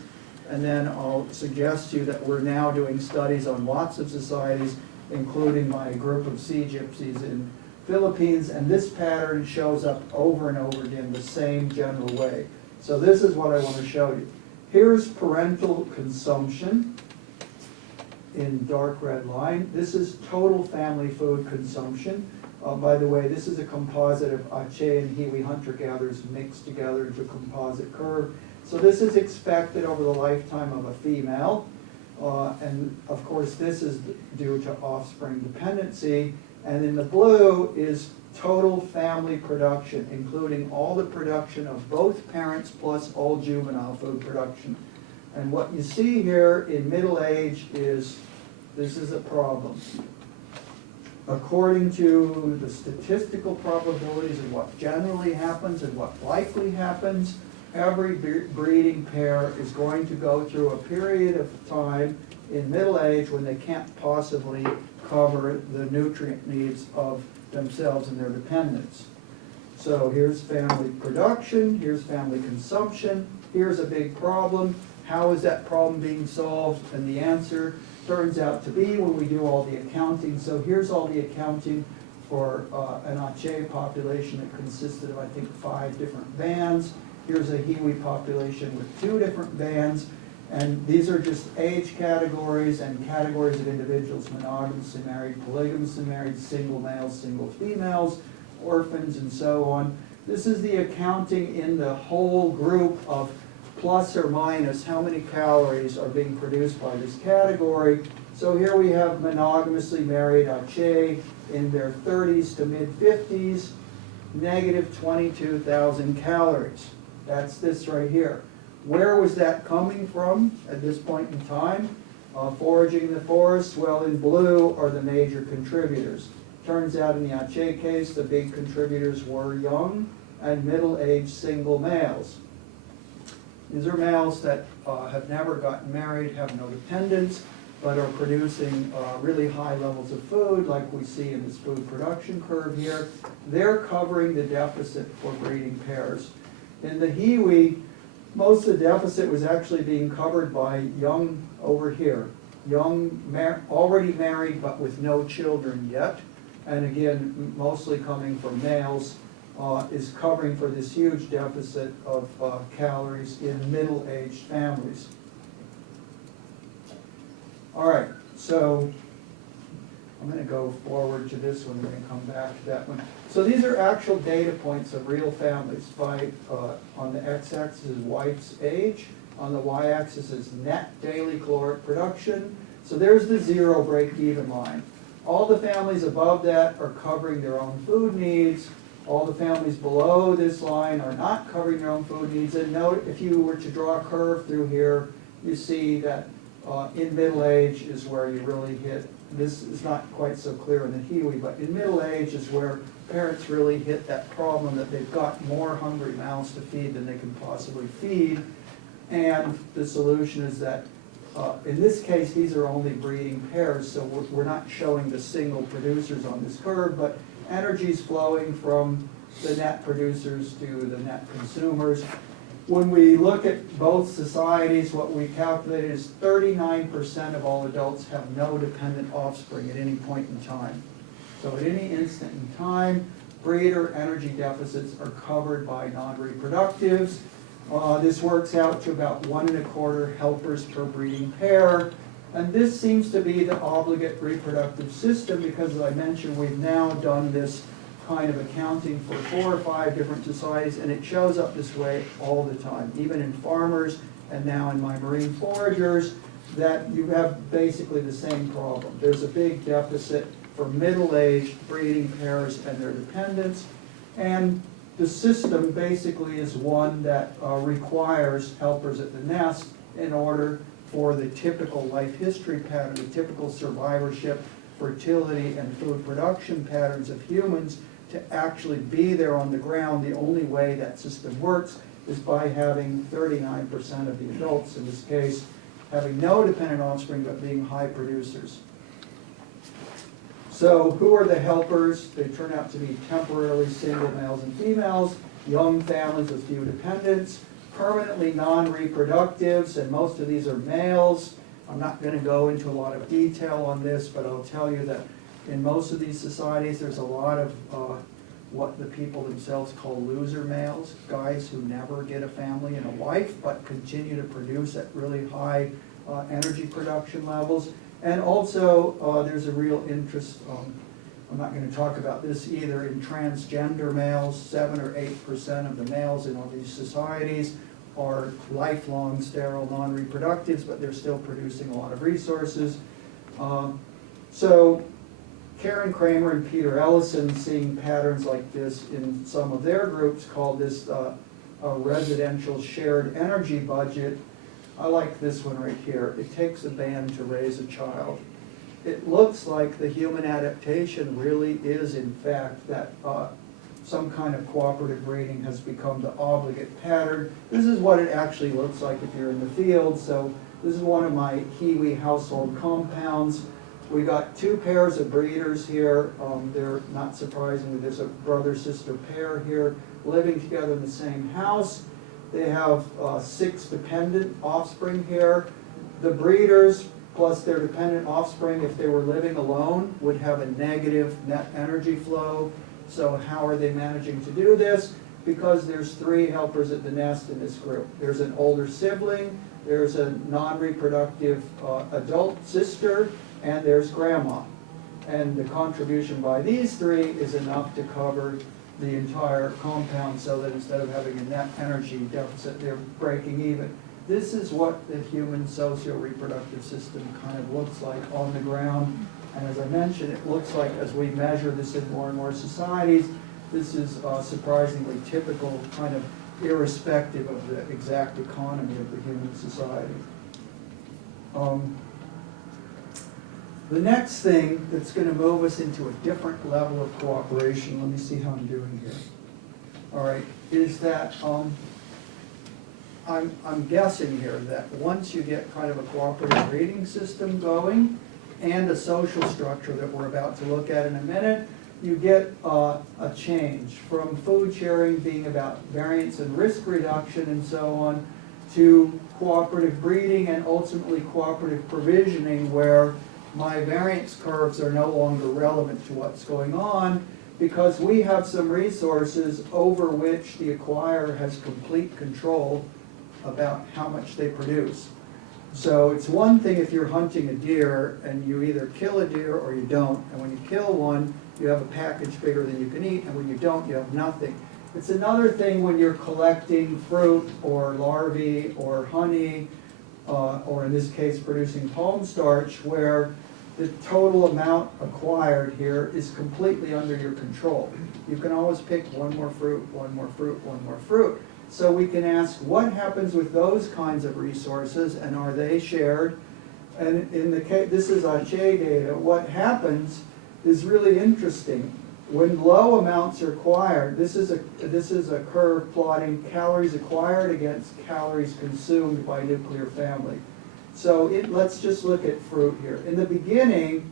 and then I'll suggest to you that we're now doing studies on lots of societies, including my group of sea gypsies in Philippines, and this pattern shows up over and over again the same general way. So this is what I want to show you. Here's parental consumption in dark red line. This is total family food consumption. By the way, this is a composite of Aceh and Hiwi hunter-gatherers mixed together into a composite curve. So this is expected over the lifetime of a female. And of course, this is due to offspring dependency. And in the blue is total family production, including all the production of both parents plus all juvenile food production. And what you see here in middle age is, this is a problem. According to the statistical probabilities of what generally happens and what likely happens, every breeding pair is going to go through a period of time in middle age when they can't possibly cover the nutrient needs of themselves and their dependents. So here's family production, here's family consumption, here's a big problem. How is that problem being solved? And the answer turns out to be when we do all the accounting. So here's all the accounting for an Aceh population that consisted of, I think, 5 different bands. Here's a Hiwi population with 2 different bands. And these are just age categories and categories of individuals: monogamously married, polygamously married, single males, single females, orphans, and so on. This is the accounting in the whole group of plus or minus how many calories are being produced by this category. So here we have monogamously married Aceh in their 30s to mid-50s, negative 22,000 calories. That's this right here. Where was that coming from at this point in time? Foraging the forest, well, in blue are the major contributors. Turns out in the Aceh case, the big contributors were young and middle-aged single males. These are males that have never gotten married, have no dependents, but are producing really high levels of food, like we see in this food production curve here. They're covering the deficit for breeding pairs. In the Hiwi, most of the deficit was actually being covered by young, over here, young, already married but with no children yet, and again, mostly coming from males, is covering for this huge deficit of calories in middle-aged families. All right, so I'm going to go forward to this one, and then come back to that one. So these are actual data points of real families. On the x-axis is wife's age, on the y-axis is net daily caloric production. So there's the 0 break-even line. All the families above that are covering their own food needs. All the families below this line are not covering their own food needs. And note, if you were to draw a curve through here, you see that in middle age is where you really hit this is not quite so clear in the Hiwi, but in middle age is where parents really hit that problem that they've got more hungry mouths to feed than they can possibly feed. And the solution is that, in this case, these are only breeding pairs, so we're not showing the single producers on this curve, but energy is flowing from the net producers to the net consumers. When we look at both societies, what we calculated is 39% of all adults have no dependent offspring at any point in time. So at any instant in time, breeder energy deficits are covered by non-reproductives. This works out to about 1.25 helpers per breeding pair. And this seems to be the obligate reproductive system because, as I mentioned, we've now done this kind of accounting for 4 or 5 different societies, and it shows up this way all the time, even in farmers and now in my marine foragers, that you have basically the same problem. There's a big deficit for middle-aged breeding pairs and their dependents, and the system basically is one that requires helpers at the nest in order for the typical life history pattern, the typical survivorship, fertility, and food production patterns of humans to actually be there on the ground. The only way that system works is by having 39% of the adults, in this case, having no dependent offspring but being high producers. So who are the helpers? They turn out to be temporarily single males and females, young families with few dependents, permanently non-reproductives, and most of these are males. I'm not going to go into a lot of detail on this, but I'll tell you that in most of these societies there's a lot of what the people themselves call loser males, guys who never get a family and a wife but continue to produce at really high energy production levels. And also there's a real interest, I'm not going to talk about this either, in transgender males. 7 or 8% of the males in all these societies are lifelong sterile non-reproductives, but they're still producing a lot of resources. So Karen Kramer and Peter Ellison, seeing patterns like this in some of their groups, call this a residential shared energy budget. I like this one right here. It takes a band to raise a child. It looks like the human adaptation really is, in fact, that some kind of cooperative breeding has become the obligate pattern. This is what it actually looks like if you're in the field. So this is one of my Hiwi household compounds. We got 2 pairs of breeders here. They're, not surprisingly, there's a brother-sister pair here living together in the same house. They have 6 dependent offspring here. The breeders plus their dependent offspring, if they were living alone, would have a negative net energy flow. So how are they managing to do this? Because there's 3 helpers at the nest in this group. There's an older sibling, there's a non-reproductive adult sister, and there's grandma. And the contribution by these 3 is enough to cover the entire compound so that instead of having a net energy deficit, they're breaking even. This is what the human socio-reproductive system kind of looks like on the ground. And as I mentioned, it looks like as we measure this in more and more societies, this is surprisingly typical, kind of irrespective of the exact economy of the human society. The next thing that's going to move us into a different level of cooperation, let me see how I'm doing here. All right, is that I'm guessing here that once you get kind of a cooperative breeding system going and a social structure that we're about to look at in a minute, you get a change from food sharing being about variance and risk reduction and so on to cooperative breeding and ultimately cooperative provisioning, where my variance curves are no longer relevant to what's going on because we have some resources over which the acquirer has complete control about how much they produce. So it's one thing if you're hunting a deer and you either kill a deer or you don't, and when you kill one, you have a package bigger than you can eat, and when you don't, you have nothing. It's another thing when you're collecting fruit or larvae or honey, or in this case producing palm starch, where the total amount acquired here is completely under your control. You can always pick one more fruit, one more fruit, one more fruit. So we can ask what happens with those kinds of resources, and are they shared? And in the case, this is Ache data, what happens is really interesting. When low amounts are acquired, this is a curve plotting calories acquired against calories consumed by nuclear family. So let's just look at fruit here. In the beginning,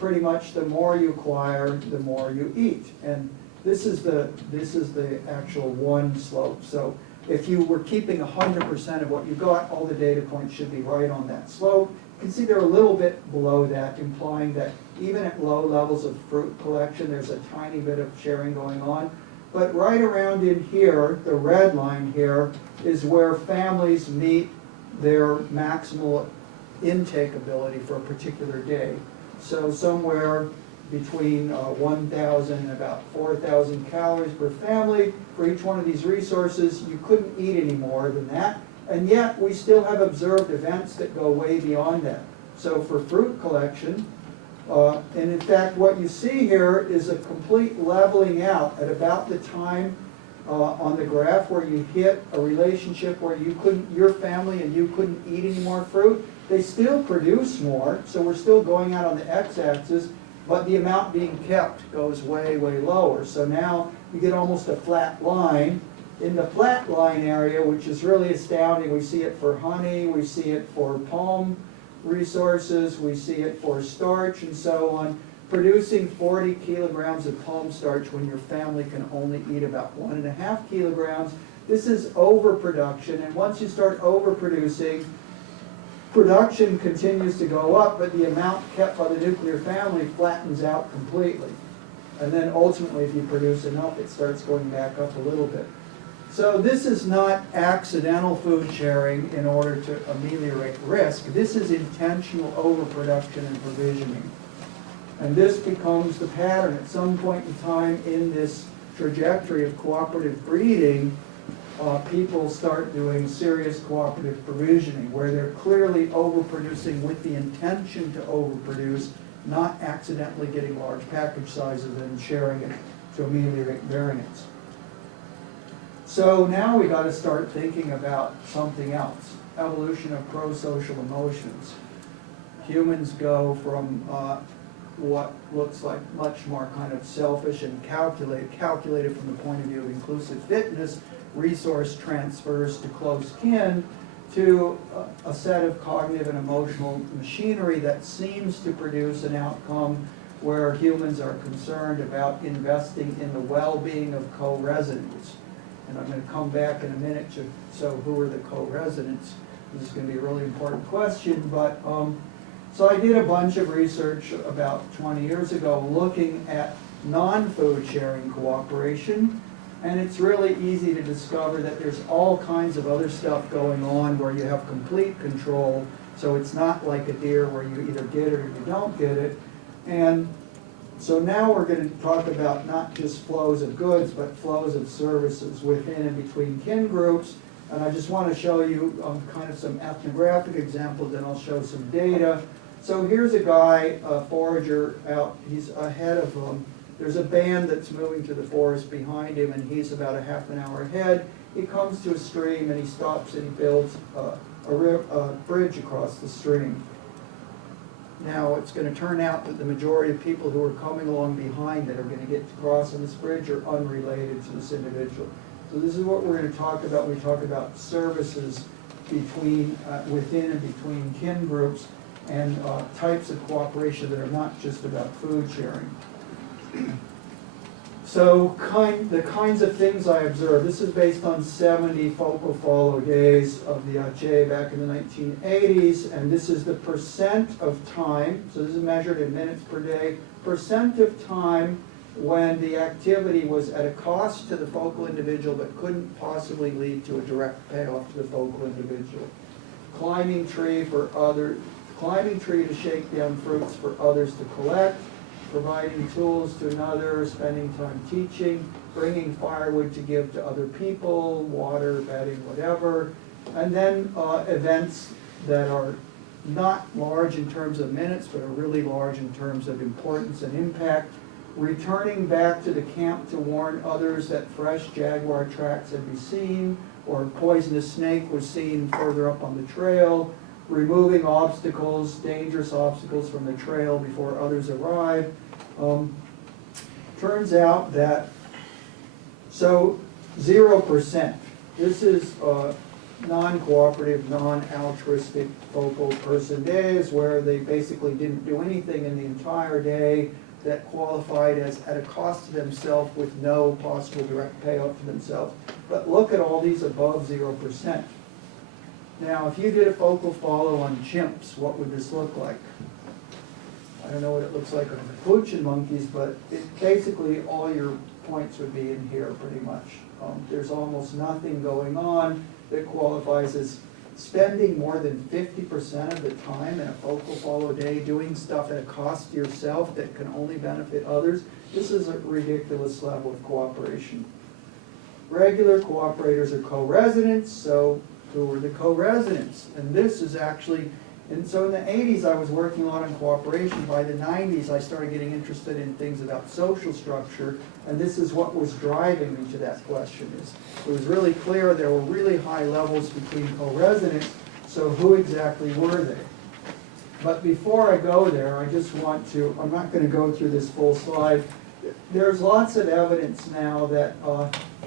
pretty much the more you acquire, the more you eat. And this is the actual one slope. So if you were keeping 100% of what you got, all the data points should be right on that slope. You can see they're a little bit below that, implying that even at low levels of fruit collection, there's a tiny bit of sharing going on. But right around in here, the red line here, is where families meet their maximal intake ability for a particular day. So somewhere between 1,000 and about 4,000 calories per family for each one of these resources. You couldn't eat any more than that. And yet we still have observed events that go way beyond that. So for fruit collection, and in fact what you see here is a complete leveling out at about the time on the graph where you hit a relationship where your family and you couldn't eat any more fruit. They still produce more, so we're still going out on the x-axis, but the amount being kept goes way, way lower. So now you get almost a flat line. In the flat line area, which is really astounding, we see it for honey, we see it for palm resources, we see it for starch and so on. Producing 40 kilograms of palm starch when your family can only eat about 1.5 kilograms. This is overproduction, and once you start overproducing, production continues to go up, but the amount kept by the nuclear family flattens out completely. And then ultimately, if you produce enough, it starts going back up a little bit. So this is not accidental food sharing in order to ameliorate risk. This is intentional overproduction and provisioning. And this becomes the pattern. At some point in time in this trajectory of cooperative breeding, people start doing serious cooperative provisioning, where they're clearly overproducing with the intention to overproduce, not accidentally getting large package sizes and sharing it to ameliorate variance. So now we got to start thinking about something else, evolution of pro-social emotions. Humans go from what looks like much more kind of selfish and calculated from the point of view of inclusive fitness, resource transfers to close kin, to a set of cognitive and emotional machinery that seems to produce an outcome where humans are concerned about investing in the well-being of co-residents. And I'm going to come back in a minute to, so who are the co-residents? This is going to be a really important question, but so I did a bunch of research about 20 years ago looking at non-food sharing cooperation, and it's really easy to discover that there's all kinds of other stuff going on where you have complete control, so it's not like a deer where you either get it or you don't get it. And so now we're going to talk about not just flows of goods, but flows of services within and between kin groups. And I just want to show you kind of some ethnographic examples, and I'll show some data. So here's a guy, a forager out, he's ahead of there's a band that's moving to the forest behind him, and he's about a half an hour ahead. He comes to a stream and he stops and he builds a bridge across the stream. Now it's going to turn out that the majority of people who are coming along behind that are going to get to cross on this bridge are unrelated to this individual. So this is what we're going to talk about when we talk about services between, within and between kin groups, and types of cooperation that are not just about food sharing. So the kinds of things I observed, this is based on 70 focal follow days of the Ache back in the 1980s, and this is the percent of time, so this is measured in minutes per day, percent of time when the activity was at a cost to the focal individual but couldn't possibly lead to a direct payoff to the focal individual. Climbing tree to shake down fruits for others to collect, providing tools to another, spending time teaching, bringing firewood to give to other people, water, bedding, whatever, and then events that are not large in terms of minutes, but are really large in terms of importance and impact. Returning back to the camp to warn others that fresh jaguar tracks had been seen, or poisonous snake was seen further up on the trail, removing obstacles, dangerous obstacles from the trail before others arrive. Turns out that, so 0%, this is non-cooperative, non-altruistic focal person days where they basically didn't do anything in the entire day that qualified as at a cost to themselves with no possible direct payoff to themselves. But look at all these above 0%. Now, if you did a focal follow on chimps, what would this look like? I don't know what it looks like on capuchin monkeys, but basically all your points would be in here pretty much. There's almost nothing going on that qualifies as spending more than 50% of the time in a focal follow day doing stuff at a cost to yourself that can only benefit others. This is a ridiculous level of cooperation. Regular cooperators are co-residents, so who are the co-residents? And this is actually, and so in the 80s I was working a lot on cooperation. By the 90s I started getting interested in things about social structure, and this is what was driving me to that question. It was really clear there were really high levels between co-residents, so who exactly were they? But before I go there, I just want to, I'm not going to go through this full slide. There's lots of evidence now that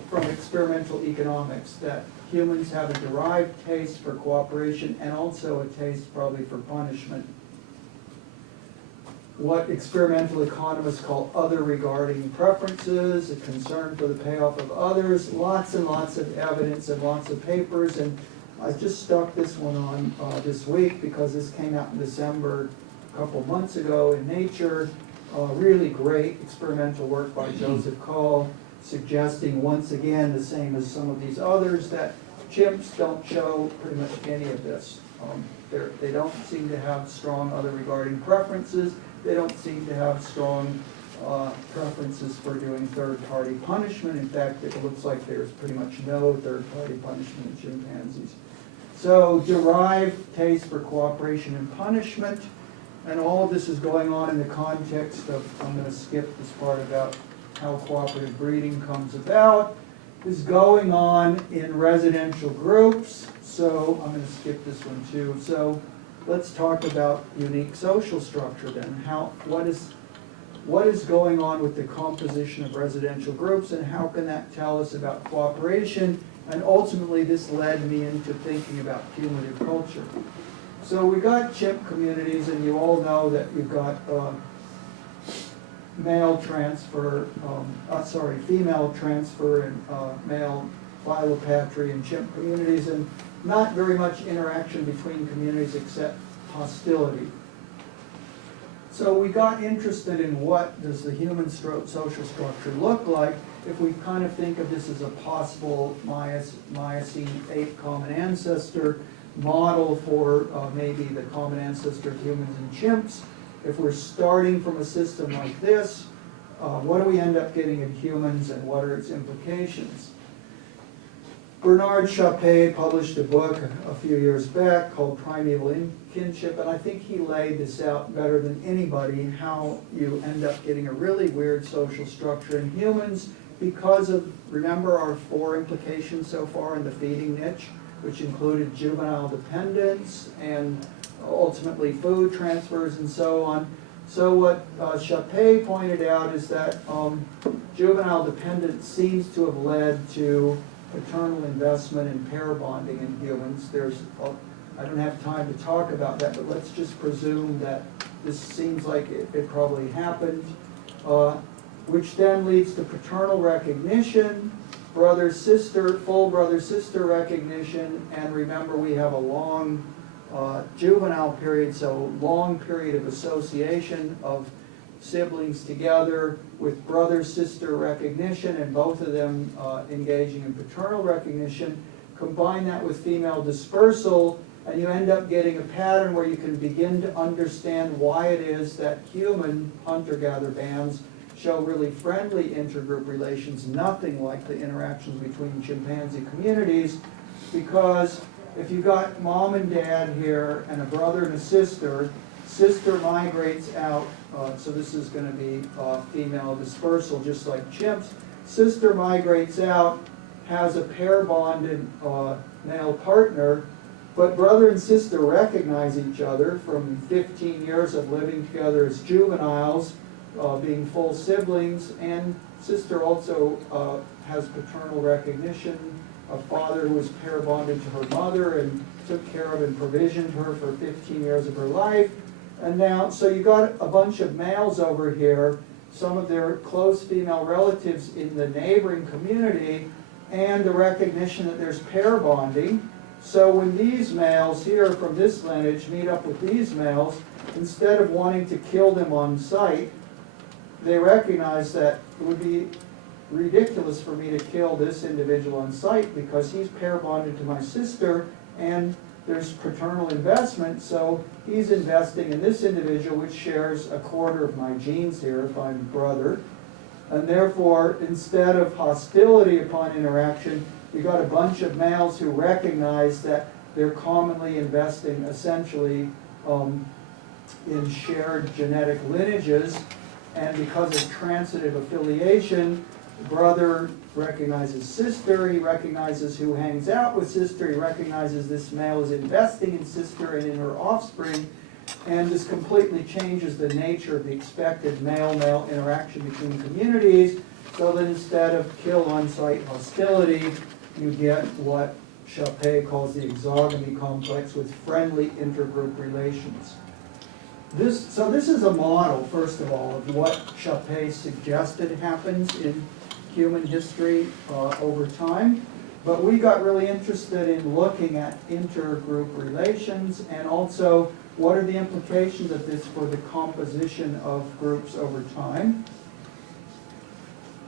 from experimental economics that humans have a derived taste for cooperation and also a taste probably for punishment. What experimental economists call other regarding preferences, a concern for the payoff of others, lots and lots of evidence and lots of papers. And I just stuck this one on this week because this came out in December a couple months ago in Nature. Really great experimental work by Joseph Call, suggesting once again the same as some of these others that chimps don't show pretty much any of this. They don't seem to have strong other regarding preferences. They don't seem to have strong preferences for doing third-party punishment. In fact, it looks like there's pretty much no third-party punishment in chimpanzees. So derived taste for cooperation and punishment, and all of this is going on in the context of, I'm going to skip this part about how cooperative breeding comes about, is going on in residential groups. So I'm going to skip this one too. So let's talk about unique social structure then. What is going on with the composition of residential groups, and how can that tell us about cooperation? And ultimately this led me into thinking about cumulative culture. So we got chimp communities, and you all know that you've got female transfer and male philopatry in chimp communities, and not very much interaction between communities except hostility. So we got interested in what does the human social structure look like if we kind of think of this as a possible Miocene ape common ancestor model for maybe the common ancestor of humans and chimps. If we're starting from a system like this, what do we end up getting in humans, and what are its implications? Bernard Chappé published a book a few years back called Primeval Kinship, and I think he laid this out better than anybody, how you end up getting a really weird social structure in humans because of, remember our 4 implications so far in the feeding niche, which included juvenile dependence and ultimately food transfers and so on. So what Chappé pointed out is that juvenile dependence seems to have led to paternal investment in pair bonding in humans. I don't have time to talk about that, but let's just presume that this seems like it probably happened, which then leads to paternal recognition, brother-sister, full brother-sister recognition, and remember we have a long juvenile period, so long period of association of siblings together with brother-sister recognition, and both of them engaging in paternal recognition. Combine that with female dispersal, and you end up getting a pattern where you can begin to understand why it is that human hunter-gatherer bands show really friendly intergroup relations, nothing like the interactions between chimpanzee communities, because if you've got mom and dad here and a brother and a sister, sister migrates out, so this is going to be female dispersal just like chimps. Sister migrates out, has a pair bonded male partner, But brother and sister recognize each other from 15 years of living together as juveniles, being full siblings, and sister also has paternal recognition, a father who was pair bonded to her mother and took care of and provisioned her for 15 years of her life. And now, so you got a bunch of males over here, some of their close female relatives in the neighboring community, and the recognition that there's pair bonding. So when these males here from this lineage meet up with these males, instead of wanting to kill them on sight, they recognize that it would be ridiculous for me to kill this individual on sight because he's pair bonded to my sister and there's paternal investment, so he's investing in this individual which shares a quarter of my genes here if I'm brother. And therefore, instead of hostility upon interaction, you got a bunch of males who recognize that they're commonly investing essentially in shared genetic lineages, and because of transitive affiliation, brother recognizes sister, he recognizes who hangs out with sister, he recognizes this male is investing in sister and in her offspring, and this completely changes the nature of the expected male-male interaction between communities, so that instead of kill on-site hostility, you get what Chappé calls the exogamy complex with friendly intergroup relations. So this is a model, first of all, of what Chappé suggested happens in human history over time. But we got really interested in looking at intergroup relations and also what are the implications of this for the composition of groups over time.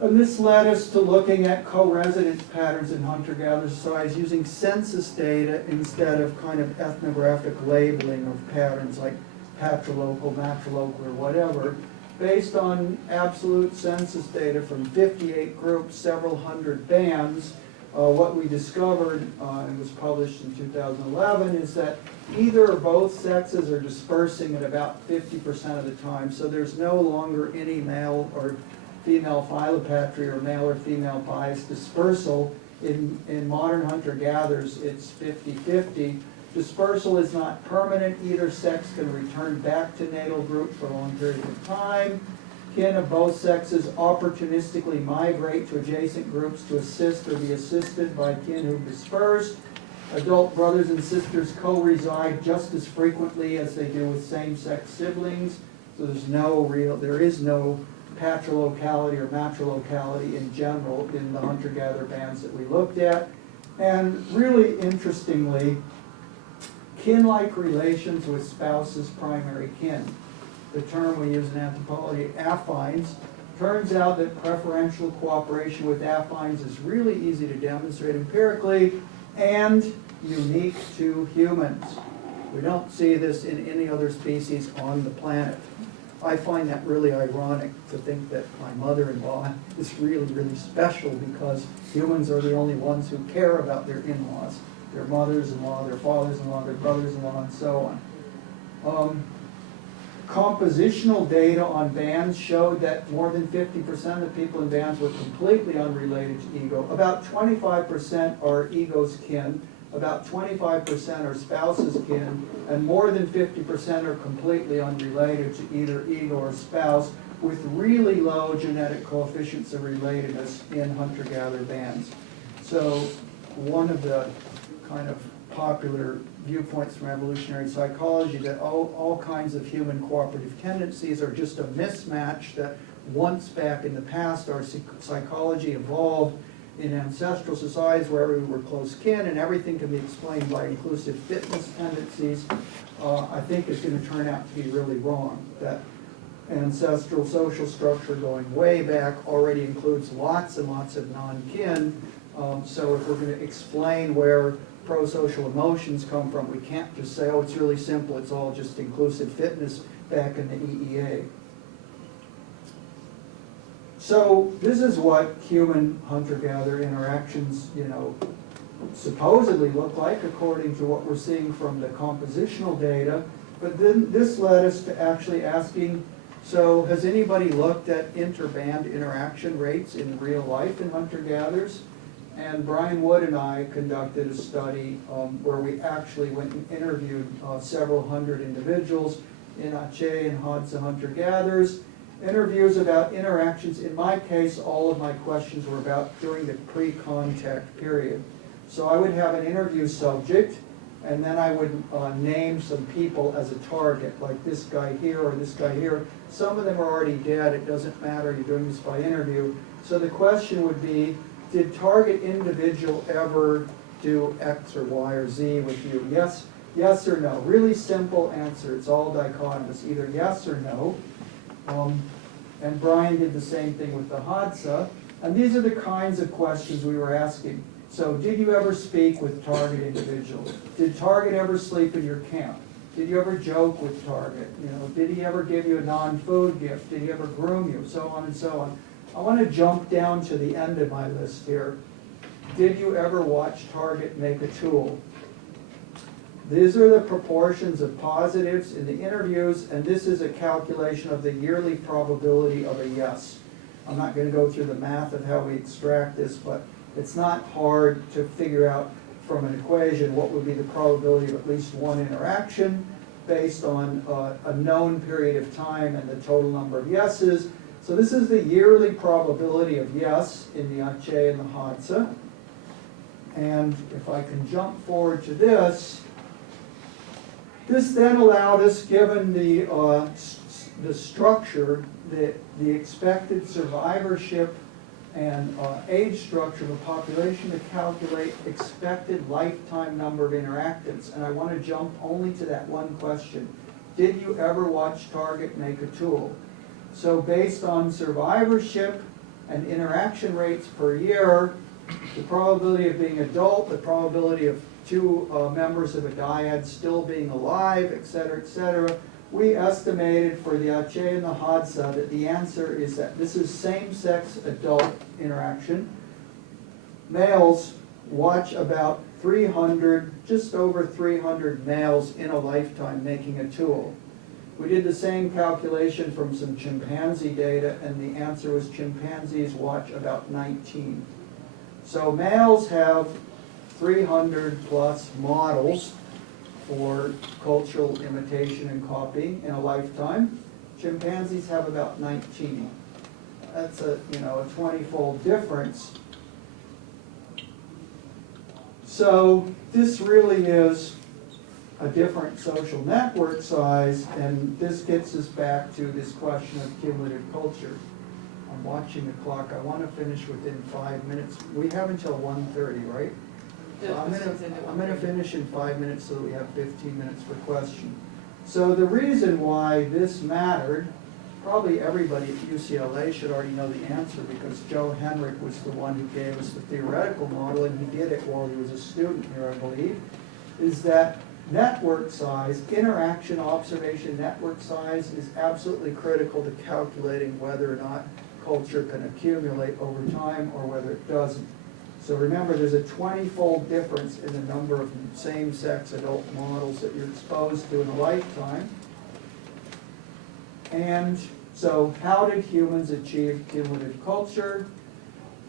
And this led us to looking at co-residence patterns in hunter-gatherer societies using census data instead of kind of ethnographic labeling of patterns like patrilocal, matrilocal, or whatever, based on absolute census data from 58 groups, several hundred bands. What we discovered, and was published in 2011, is that either or both sexes are dispersing at about 50% of the time, so there's no longer any male or female philopatry or male or female bias dispersal. In modern hunter-gatherers, it's 50-50. Dispersal is not permanent. Either sex can return back to natal group for long periods of time. Kin of both sexes opportunistically migrate to adjacent groups to assist or be assisted by kin who dispersed. Adult brothers and sisters co-reside just as frequently as they do with same-sex siblings. So there is no patrilocality or matrilocality in general in the hunter-gatherer bands that we looked at. And really interestingly, kin-like relations with spouses, primary kin, the term we use in anthropology, affines, turns out that preferential cooperation with affines is really easy to demonstrate empirically and unique to humans. We don't see this in any other species on the planet. I find that really ironic to think that my mother-in-law is really, really special because humans are the only ones who care about their in-laws, their mothers-in-law, their fathers-in-law, their brothers-in-law, and so on. Compositional data on bands showed that more than 50% of people in bands were completely unrelated to ego. About 25% are ego's kin, about 25% are spouse's kin, and more than 50% are completely unrelated to either ego or spouse, with really low genetic coefficients of relatedness in hunter-gatherer bands. So one of the kind of popular viewpoints from evolutionary psychology that all kinds of human cooperative tendencies are just a mismatch, that once back in the past our psychology evolved in ancestral societies where we were close kin and everything can be explained by inclusive fitness tendencies. I think is going to turn out to be really wrong. That ancestral social structure going way back already includes lots and lots of non-kin. So if we're going to explain where pro-social emotions come from, we can't just say, oh, it's really simple, it's all just inclusive fitness back in the EEA. So this is what human hunter-gatherer interactions, supposedly look like according to what we're seeing from the compositional data. But then this led us to actually asking, so has anybody looked at interband interaction rates in real life in hunter-gatherers? And Brian Wood and I conducted a study where we actually went and interviewed several hundred individuals in Aceh and Hadza hunter-gatherers. Interviews about interactions. In my case, all of my questions were about during the pre-contact period. So I would have an interview subject, and then I would name some people as a target, like this guy here or this guy here. Some of them are already dead. It doesn't matter. You're doing this by interview. So the question would be, did target individual ever do X or Y or Z with you? Yes, yes or no. Really simple answer. It's all dichotomous, either yes or no. And Brian did the same thing with the Hadza. And these are the kinds of questions we were asking. So did you ever speak with target individuals? Did target ever sleep in your camp? Did you ever joke with target? You know, did he ever give you a non-food gift? Did he ever groom you? So on and so on. I want to jump down to the end of my list here. Did you ever watch target make a tool? These are the proportions of positives in the interviews, and this is a calculation of the yearly probability of a yes. I'm not going to go through the math of how we extract this, but it's not hard to figure out from an equation what would be the probability of at least one interaction based on a known period of time and the total number of yeses. So this is the yearly probability of yes in the Aceh and the Hadza. And if I can jump forward to this, this then allowed us, given the structure, the expected survivorship and age structure of a population, to calculate expected lifetime number of interactants. And I want to jump only to that one question. Did you ever watch target make a tool? So based on survivorship and interaction rates per year, the probability of being adult, the probability of two members of a dyad still being alive, et cetera, we estimated for the Aceh and the Hadza that the answer is that this is same-sex adult interaction. Males watch about 300, just over 300 males in a lifetime making a tool. We did the same calculation from some chimpanzee data, and the answer was chimpanzees watch about 19. So males have 300 plus models for cultural imitation and copying in a lifetime. Chimpanzees have about 19. That's a 20-fold difference. So this really is a different social network size, and this gets us back to this question of cumulative culture. I'm watching the clock. I want to finish within 5 minutes. We have until 1:30, right? So I'm going to finish in 5 minutes so that we have 15 minutes for question. So the reason why this mattered, probably everybody at UCLA should already know the answer, because Joe Henrich was the one who gave us the theoretical model, and he did it while he was a student here, I believe, is that network size, interaction observation network size, is absolutely critical to calculating whether or not culture can accumulate over time or whether it doesn't. So remember, there's a 20-fold difference in the number of same-sex adult models that you're exposed to in a lifetime. And so how did humans achieve cumulative culture?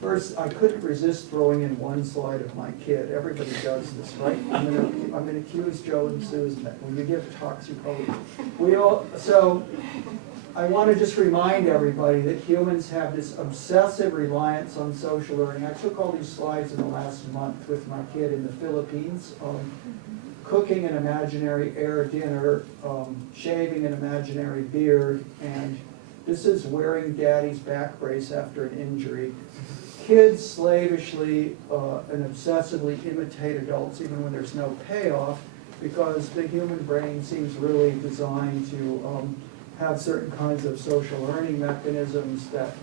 First, I couldn't resist throwing in one slide of my kid. Everybody does this, right? I'm going to accuse Joe and Susan that when you give talks, you probably... So I want to just remind everybody that humans have this obsessive reliance on social learning. I took all these slides in the last month with my kid in the Philippines, cooking an imaginary air dinner, shaving an imaginary beard, and this is wearing daddy's back brace after an injury. Kids slavishly and obsessively imitate adults even when there's no payoff, because the human brain seems really designed to have certain kinds of social learning mechanisms that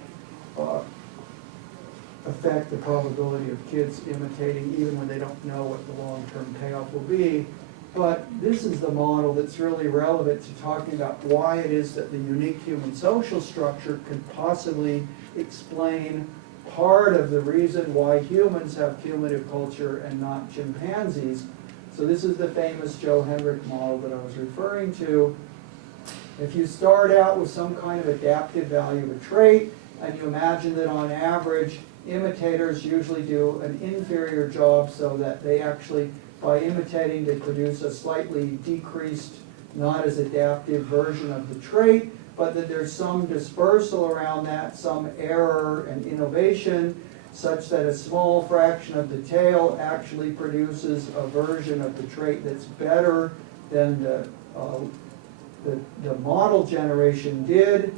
affect the probability of kids imitating even when they don't know what the long-term payoff will be. But this is the model that's really relevant to talking about why it is that the unique human social structure could possibly explain part of the reason why humans have cumulative culture and not chimpanzees. So this is the famous Joe Henrich model that I was referring to. If you start out with some kind of adaptive value of a trait, and you imagine that on average imitators usually do an inferior job, so that they actually, by imitating, they produce a slightly decreased, not as adaptive version of the trait, but that there's some dispersal around that, some error and innovation, such that a small fraction of the tail actually produces a version of the trait that's better than the model generation did.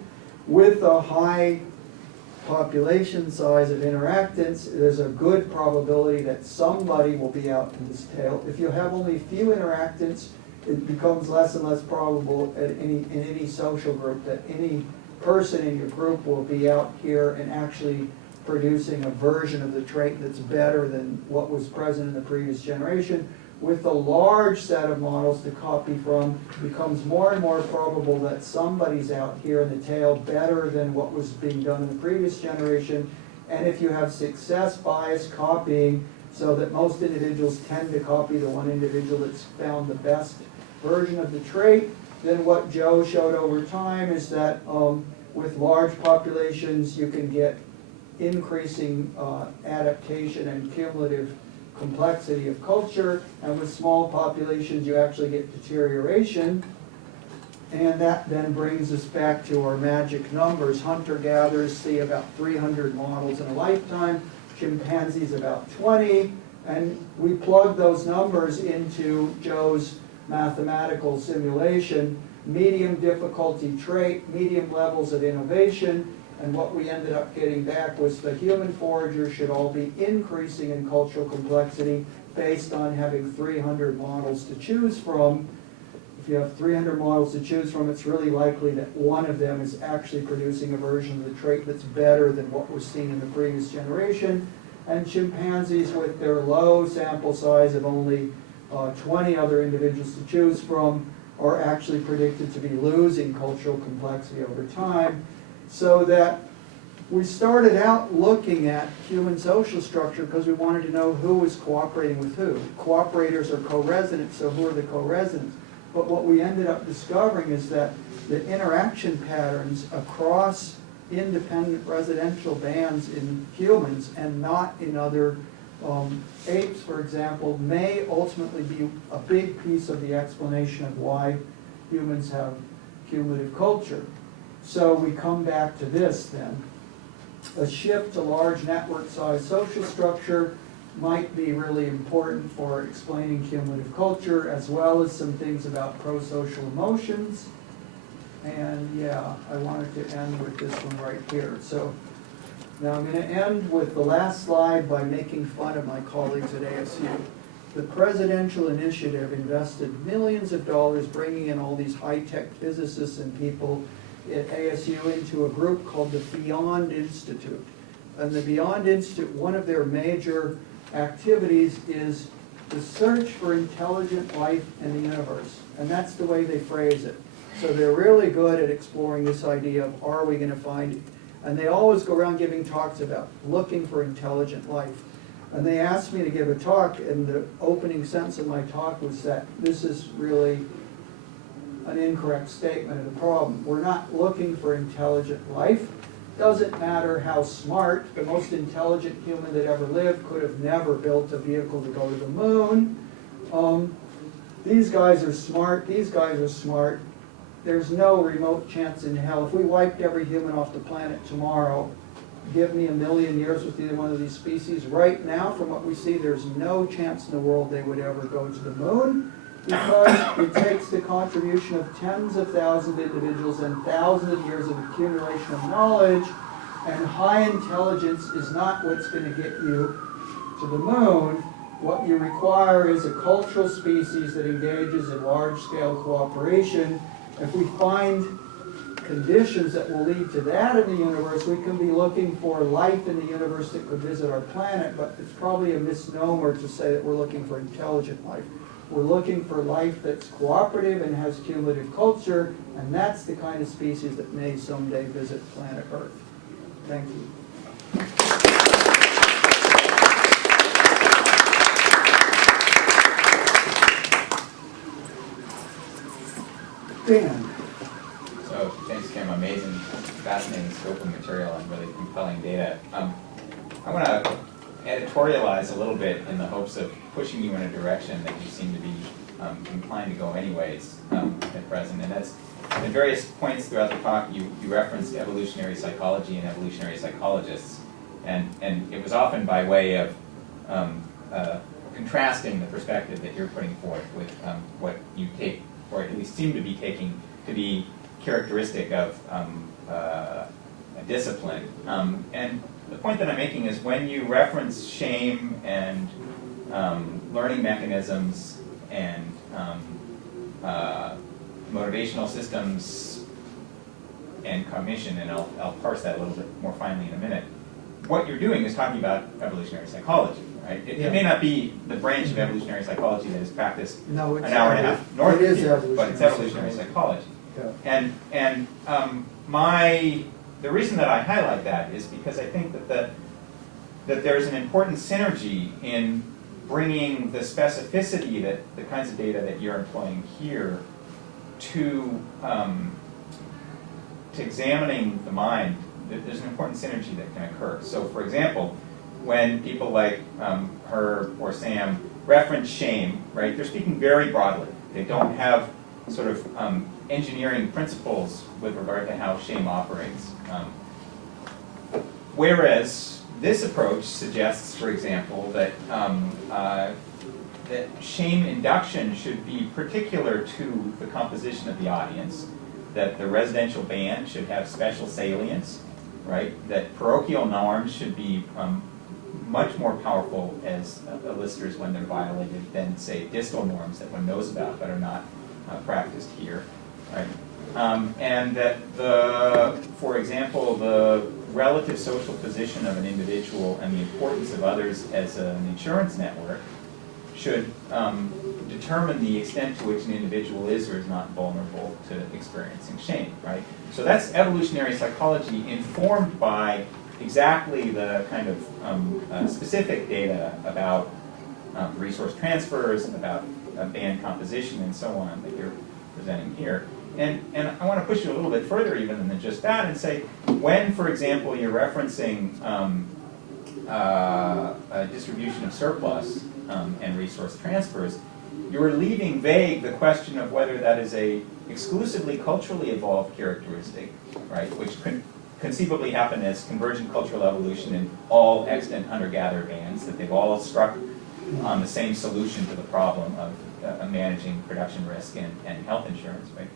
With a high population size of interactants, there's a good probability that somebody will be out in this tail. If you have only few interactants, it becomes less and less probable in any social group that any person in your group will be out here and actually producing a version of the trait that's better than what was present in the previous generation. With a large set of models to copy from, it becomes more and more probable that somebody's out here in the tail better than what was being done in the previous generation. And if you have success bias copying, so that most individuals tend to copy the one individual that's found the best version of the trait, then what Joe showed over time is that with large populations you can get increasing adaptation and cumulative complexity of culture, and with small populations you actually get deterioration. And that then brings us back to our magic numbers. Hunter-gatherers see about 300 models in a lifetime, chimpanzees about 20, and we plug those numbers into Joe's mathematical simulation. Medium difficulty trait, medium levels of innovation, and what we ended up getting back was the human foragers should all be increasing in cultural complexity based on having 300 models to choose from. If you have 300 models to choose from, it's really likely that one of them is actually producing a version of the trait that's better than what was seen in the previous generation. And chimpanzees, with their low sample size of only 20 other individuals to choose from, are actually predicted to be losing cultural complexity over time. So that we started out looking at human social structure because we wanted to know who was cooperating with who. Cooperators are co-residents, so who are the co-residents? But what we ended up discovering is that the interaction patterns across independent residential bands in humans and not in other apes, for example, may ultimately be a big piece of the explanation of why humans have cumulative culture. So we come back to this then. A shift to large network size social structure might be really important for explaining cumulative culture, as well as some things about pro-social emotions. And yeah, I wanted to end with this one right here. So now I'm going to end with the last slide by making fun of my colleagues at ASU. The presidential initiative invested millions of dollars bringing in all these high-tech physicists and people at ASU into a group called the Beyond Institute. And the Beyond Institute, one of their major activities is the search for intelligent life in the universe. And that's the way they phrase it. So they're really good at exploring this idea of, are we going to find, and they always go around giving talks about looking for intelligent life. And they asked me to give a talk, and the opening sentence of my talk was that this is really an incorrect statement of the problem. We're not looking for intelligent life. Doesn't matter how smart. The most intelligent human that ever lived could have never built a vehicle to go to the moon. These guys are smart. These guys are smart. There's no remote chance in hell. If we wiped every human off the planet tomorrow, give me 1,000,000 years with either one of these species. Right now, from what we see, there's no chance in the world they would ever go to the moon, because it takes the contribution of tens of thousands of individuals and thousands of years of accumulation of knowledge, and high intelligence is not what's going to get you to the moon. What you require is a cultural species that engages in large-scale cooperation. If we find conditions that will lead to that in the universe, we can be looking for life in the universe that could visit our planet, but it's probably a misnomer to say that we're looking for intelligent life. We're looking for life that's cooperative and has cumulative culture, and that's the kind of species that may someday visit planet Earth. Thank you. Dan. So thanks, Kim. Amazing, fascinating scope of material and really compelling data. I want to editorialize a little bit in the hopes of pushing you in a direction that you seem to be inclined to go anyways at present. And that's, at various points throughout the talk, you referenced evolutionary psychology and evolutionary psychologists. And it was often by way of contrasting the perspective that you're putting forth with what you take, or at least seem to be taking, to be characteristic of a discipline. And the point that I'm making is when you reference shame and learning mechanisms and motivational systems and cognition, and I'll parse that a little bit more finely in a minute, what you're doing is talking about evolutionary psychology, right? It may not be the branch of evolutionary psychology that is practiced an hour and a half north of here, but it's evolutionary psychology. Yeah. And the reason that I highlight that is because I think that there's an important synergy in bringing the specificity that the kinds of data that you're employing here to examining the mind. There's an important synergy that can occur. So, for example, when people like Herb or Sam reference shame, right, they're speaking very broadly. They don't have sort of engineering principles with regard to how shame operates. Whereas this approach suggests, for example, that that shame induction should be particular to the composition of the audience, that the residential band should have special salience, right? That parochial norms should be much more powerful as elicitors when they're violated than, say, distal norms that one knows about but are not practiced here, right? And that for example, the relative social position of an individual and the importance of others as an insurance network should determine the extent to which an individual is or is not vulnerable to experiencing shame, right? So that's evolutionary psychology informed by exactly the kind of specific data about resource transfers, about band composition, and so on that you're presenting here. And I want to push you a little bit further even than just that and say, when, for example, you're referencing a distribution of surplus and resource transfers, you're leaving vague the question of whether that is a exclusively culturally evolved characteristic, right, which could conceivably happen as convergent cultural evolution in all extant hunter-gatherer bands, that they've all struck on the same solution to the problem of managing production risk and health insurance, right?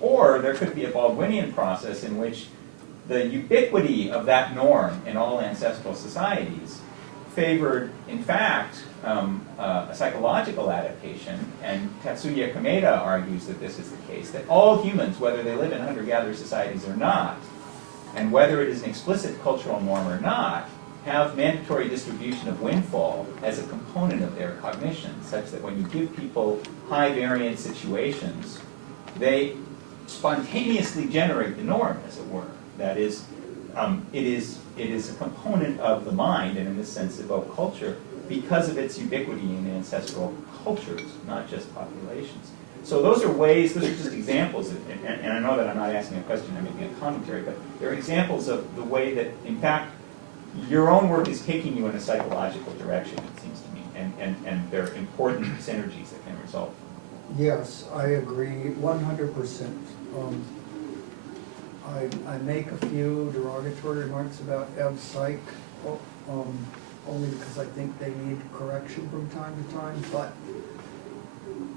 Or there could be a Baldwinian process in which the ubiquity of that norm in all ancestral societies favored, in fact, a psychological adaptation, and Tatsuya Kameda argues that this is the case, that all humans, whether they live in hunter-gatherer societies or not, and whether it is an explicit cultural norm or not, have mandatory distribution of windfall as a component of their cognition, such that when you give people high-variance situations, they spontaneously generate the norm, as it were. That is, it is a component of the mind, and in this sense, evoke culture, because of its ubiquity in ancestral cultures, not just populations. So those are ways, those are just examples, and I know that I'm not asking a question, I'm making a commentary, but they're examples of the way that, in fact, your own work is taking you in a psychological direction, it seems to me, and there are important synergies that can result. Yes, I agree 100%. I make a few derogatory remarks about EV-Psych, only because I think they need correction from time to time, but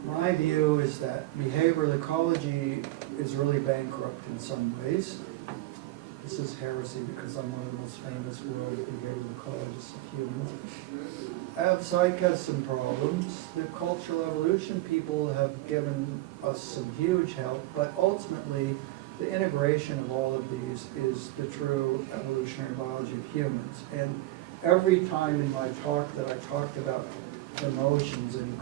my view is that behavioral ecology is really bankrupt in some ways. This is heresy because I'm one of the most famous world behavioral ecologists of humans. EV-Psych has some problems. The cultural evolution people have given us some huge help, but ultimately the integration of all of these is the true evolutionary biology of humans. And every time in my talk that I talked about emotions and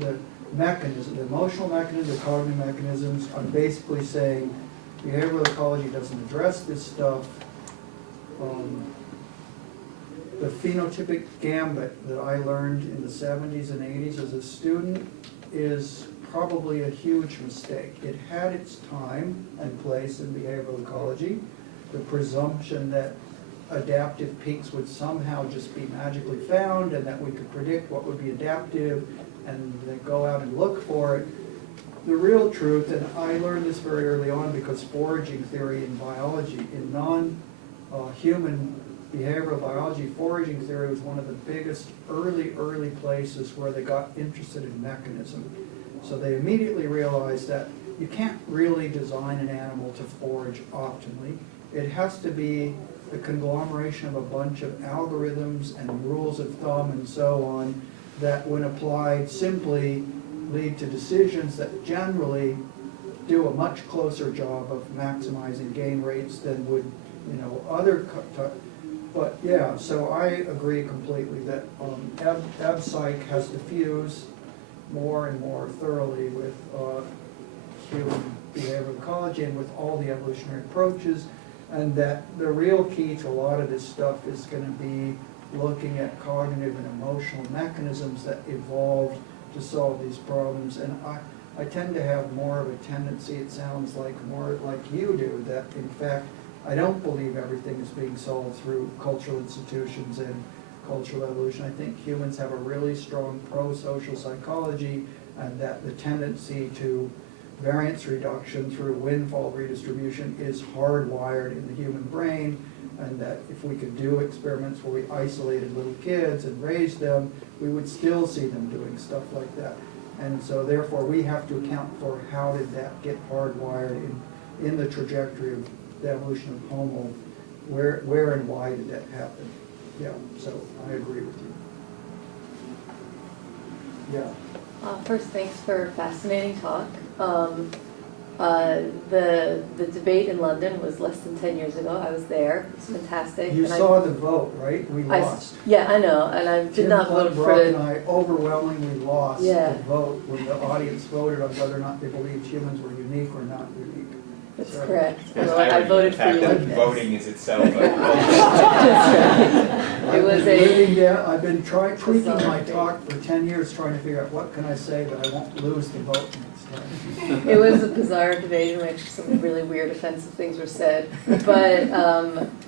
the mechanism, the emotional mechanism, the cognitive mechanisms, I'm basically saying behavioral ecology doesn't address this stuff. The phenotypic gambit that I learned in the 70s and 80s as a student is probably a huge mistake. It had its time and place in behavioral ecology. The presumption that adaptive peaks would somehow just be magically found and that we could predict what would be adaptive and then go out and look for it. The real truth, and I learned this very early on because foraging theory in biology, in non-human behavioral biology, foraging theory was one of the biggest early places where they got interested in mechanism. So they immediately realized that you can't really design an animal to forage optimally. It has to be the conglomeration of a bunch of algorithms and rules of thumb and so on that, when applied simply, lead to decisions that generally do a much closer job of maximizing gain rates than would, other. But yeah, so I agree completely that EBPSych has to fuse more and more thoroughly with human behavioral ecology and with all the evolutionary approaches, and that the real key to a lot of this stuff is going to be looking at cognitive and emotional mechanisms that evolved to solve these problems. And I tend to have more of a tendency, it sounds like, more like you do, that in fact I don't believe everything is being solved through cultural institutions and cultural evolution. I think humans have a really strong pro-social psychology, and that the tendency to variance reduction through windfall redistribution is hardwired in the human brain, and that if we could do experiments where we isolated little kids and raised them, we would still see them doing stuff like that. And so therefore we have to account for how did that get hardwired in the trajectory of the evolution of Homo, where and why did that happen? Yeah, so I agree with you. Yeah. First, thanks for a fascinating talk. The debate in London was less than 10 years ago. I was there. It was fantastic. You saw the vote, right? We lost. Yeah, I know, and I did not vote for Brock it. and I overwhelmingly lost Yeah. the vote when the audience voted on whether or not they believed humans were unique or not unique. That's So- correct. There's Well, I irony in voted the for fact that uniqueness. voting is itself a It was I've been tweaking bizarre my debate. talk for 10 years trying to figure out what can I say that I won't lose the vote next time. It was a bizarre debate in which some really weird, offensive things were said. But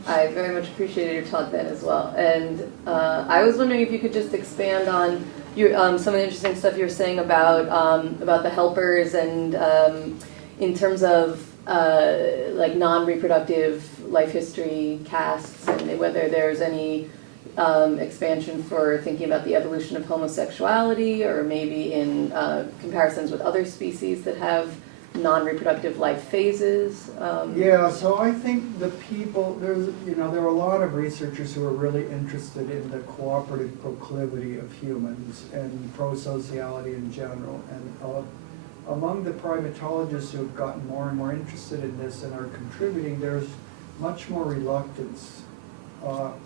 I very much appreciated your talk then as well. And I was wondering if you could just expand on your, some of the interesting stuff you were saying about the helpers and in terms of like non-reproductive life history casts, and whether there's any expansion for thinking about the evolution of homosexuality, or maybe in comparisons with other species that have non-reproductive life phases. Yeah, so I think the people, there are a lot of researchers who are really interested in the cooperative proclivity of humans and pro-sociality in general. And among the primatologists who have gotten more and more interested in this and are contributing, there's much more reluctance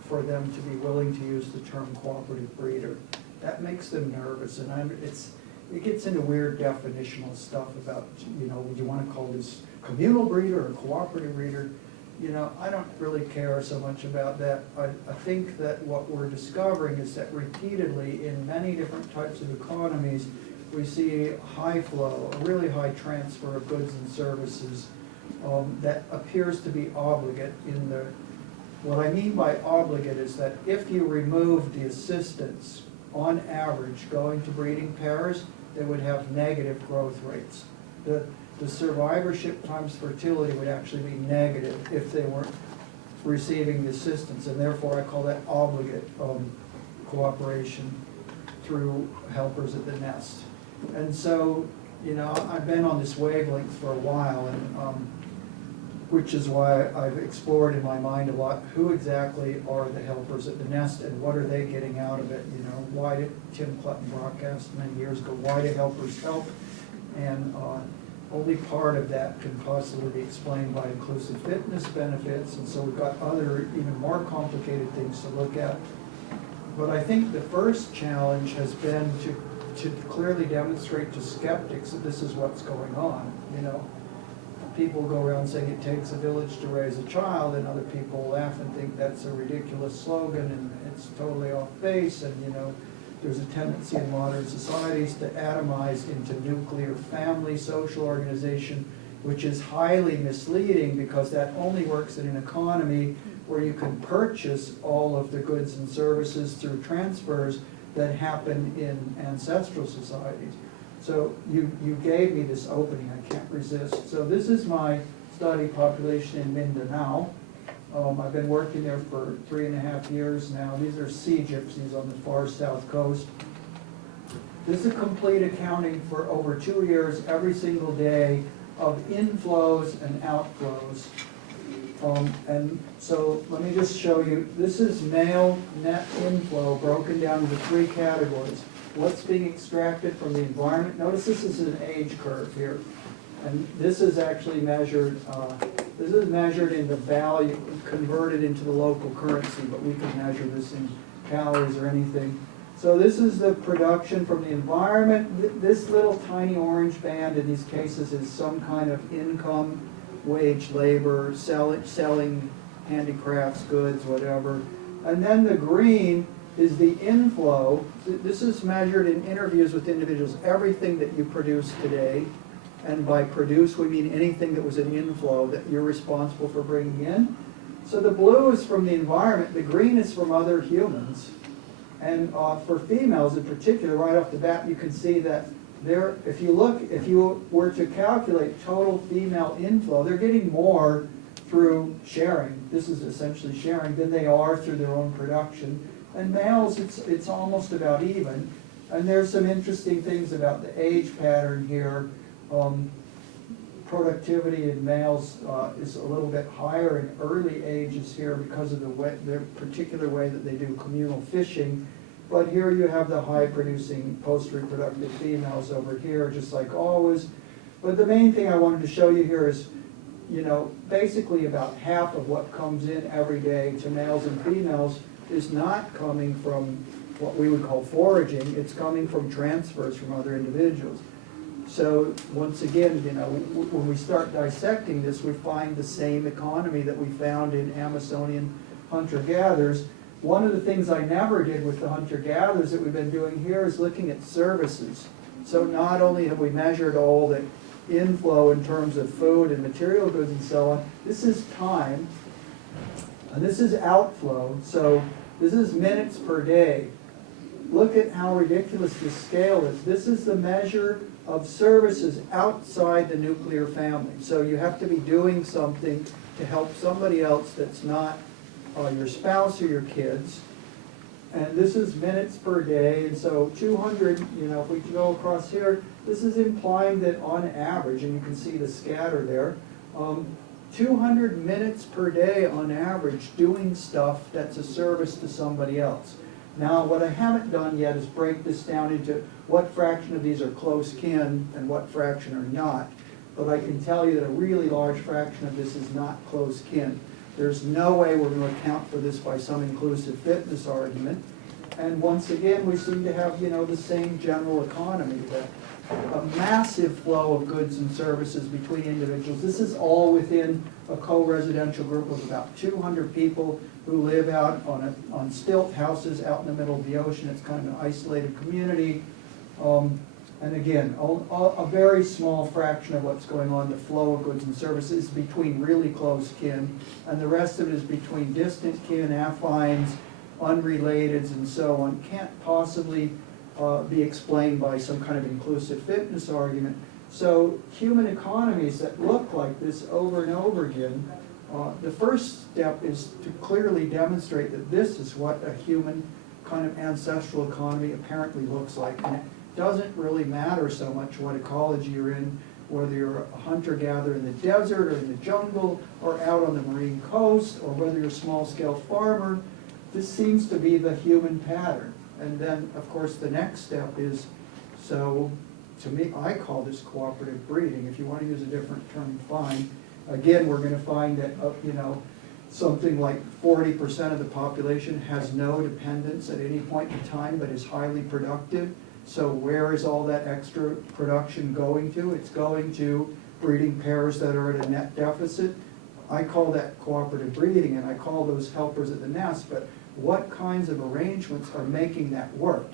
for them to be willing to use the term cooperative breeder. That makes them nervous, and it gets into weird definitional stuff about, would you want to call this communal breeder or cooperative breeder? I don't really care so much about that. I think that what we're discovering is that repeatedly in many different types of economies, we see high flow, a really high transfer of goods and services that appears to be obligate in the, what I mean by obligate is that if you remove the assistance, on average, going to breeding pairs, they would have negative growth rates. The survivorship times fertility would actually be negative if they weren't receiving the assistance, and therefore I call that obligate cooperation through helpers at the nest. And so, I've been on this wavelength for a while, and which is why I've explored in my mind a lot who exactly are the helpers at the nest and what are they getting out of it. Why did Tim Clutton broadcast many years ago, why do helpers help? And only part of that can possibly be explained by inclusive fitness benefits, and so we've got other even more complicated things to look at. But I think the first challenge has been to clearly demonstrate to skeptics that this is what's going on. People go around saying it takes a village to raise a child, and other people laugh and think that's a ridiculous slogan and it's totally off base, and there's a tendency in modern societies to atomize into nuclear family social organization, which is highly misleading because that only works in an economy where you can purchase all of the goods and services through transfers that happen in ancestral societies. So you gave me this opening, I can't resist. So this is my study population in Mindanao. I've been working there for 3.5 years now. These are sea gypsies on the far south coast. This is a complete accounting for over 2 years, every single day, of inflows and outflows. And so let me just show you, this is male net inflow broken down into 3 categories. What's being extracted from the environment? Notice this is an age curve here. And this is actually measured, in the value, converted into the local currency, but we can measure this in calories or anything. So this is the production from the environment. This little tiny orange band in these cases is some kind of income, wage labor, selling handicrafts, goods, whatever. And then the green is the inflow. This is measured in interviews with individuals, everything that you produce today. And by produce, we mean anything that was an inflow that you're responsible for bringing in. So the blue is from the environment, the green is from other humans. And for females in particular, right off the bat, you can see that if you were to calculate total female inflow, they're getting more through sharing. This is essentially sharing than they are through their own production. And males, it's almost about even. And there's some interesting things about the age pattern here. Productivity in males is a little bit higher in early ages here because of the particular way that they do communal fishing. But here you have the high producing post-reproductive females over here, just like always. But the main thing I wanted to show you here is, basically about half of what comes in every day to males and females is not coming from what we would call foraging. It's coming from transfers from other individuals. So once again, when we start dissecting this, we find the same economy that we found in Amazonian hunter-gatherers. One of the things I never did with the hunter-gatherers that we've been doing here is looking at services. So not only have we measured all the inflow in terms of food and material goods and so on, this is time, and this is outflow. So this is minutes per day. Look at how ridiculous this scale is. This is the measure of services outside the nuclear family. So you have to be doing something to help somebody else that's not your spouse or your kids. And this is minutes per day. And so 200, if we go across here, this is implying that on average, and you can see the scatter there, 200 minutes per day on average doing stuff that's a service to somebody else. Now, what I haven't done yet is break this down into what fraction of these are close kin and what fraction are not. But I can tell you that a really large fraction of this is not close kin. There's no way we're going to account for this by some inclusive fitness argument. And once again, we seem to have, the same general economy, that a massive flow of goods and services between individuals. This is all within a co-residential group of about 200 people who live out on stilt houses out in the middle of the ocean. It's kind of an isolated community. And again, a very small fraction of what's going on, the flow of goods and services, is between really close kin, and the rest of it is between distant kin, affines, unrelateds, and so on. Can't possibly be explained by some kind of inclusive fitness argument. So human economies that look like this over and over again, the first step is to clearly demonstrate that this is what a human kind of ancestral economy apparently looks like. And it doesn't really matter so much what ecology you're in, whether you're a hunter-gatherer in the desert or in the jungle or out on the marine coast, or whether you're a small-scale farmer. This seems to be the human pattern. And then, of course, the next step is, so to me, I call this cooperative breeding. If you want to use a different term, fine. Again, we're going to find that, something like 40% of the population has no dependence at any point in time, but is highly productive. So where is all that extra production going to? It's going to breeding pairs that are at a net deficit. I call that cooperative breeding, and I call those helpers at the nest, but what kinds of arrangements are making that work,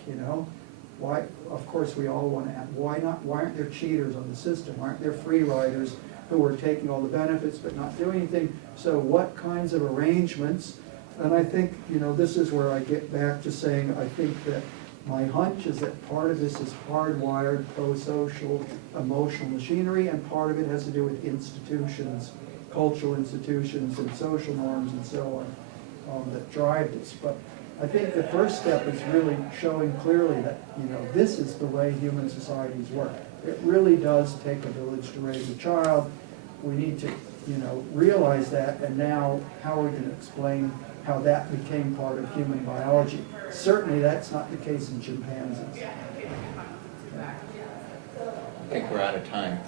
Why, of course, we all want to ask, why aren't there cheaters on the system? Why aren't there free riders who are taking all the benefits but not doing anything? So what kinds of arrangements? And I think, this is where I get back to saying, I think that my hunch is that part of this is hardwired, pro-social, emotional machinery, and part of it has to do with institutions, cultural institutions and social norms and so on, that drive this. But I think the first step is really showing clearly that, this is the way human societies work. It really does take a village to raise a child. We need to, realize that, and now how are we going to explain how that became part of human biology? Certainly that's not the case in chimpanzees. I think we're out of time.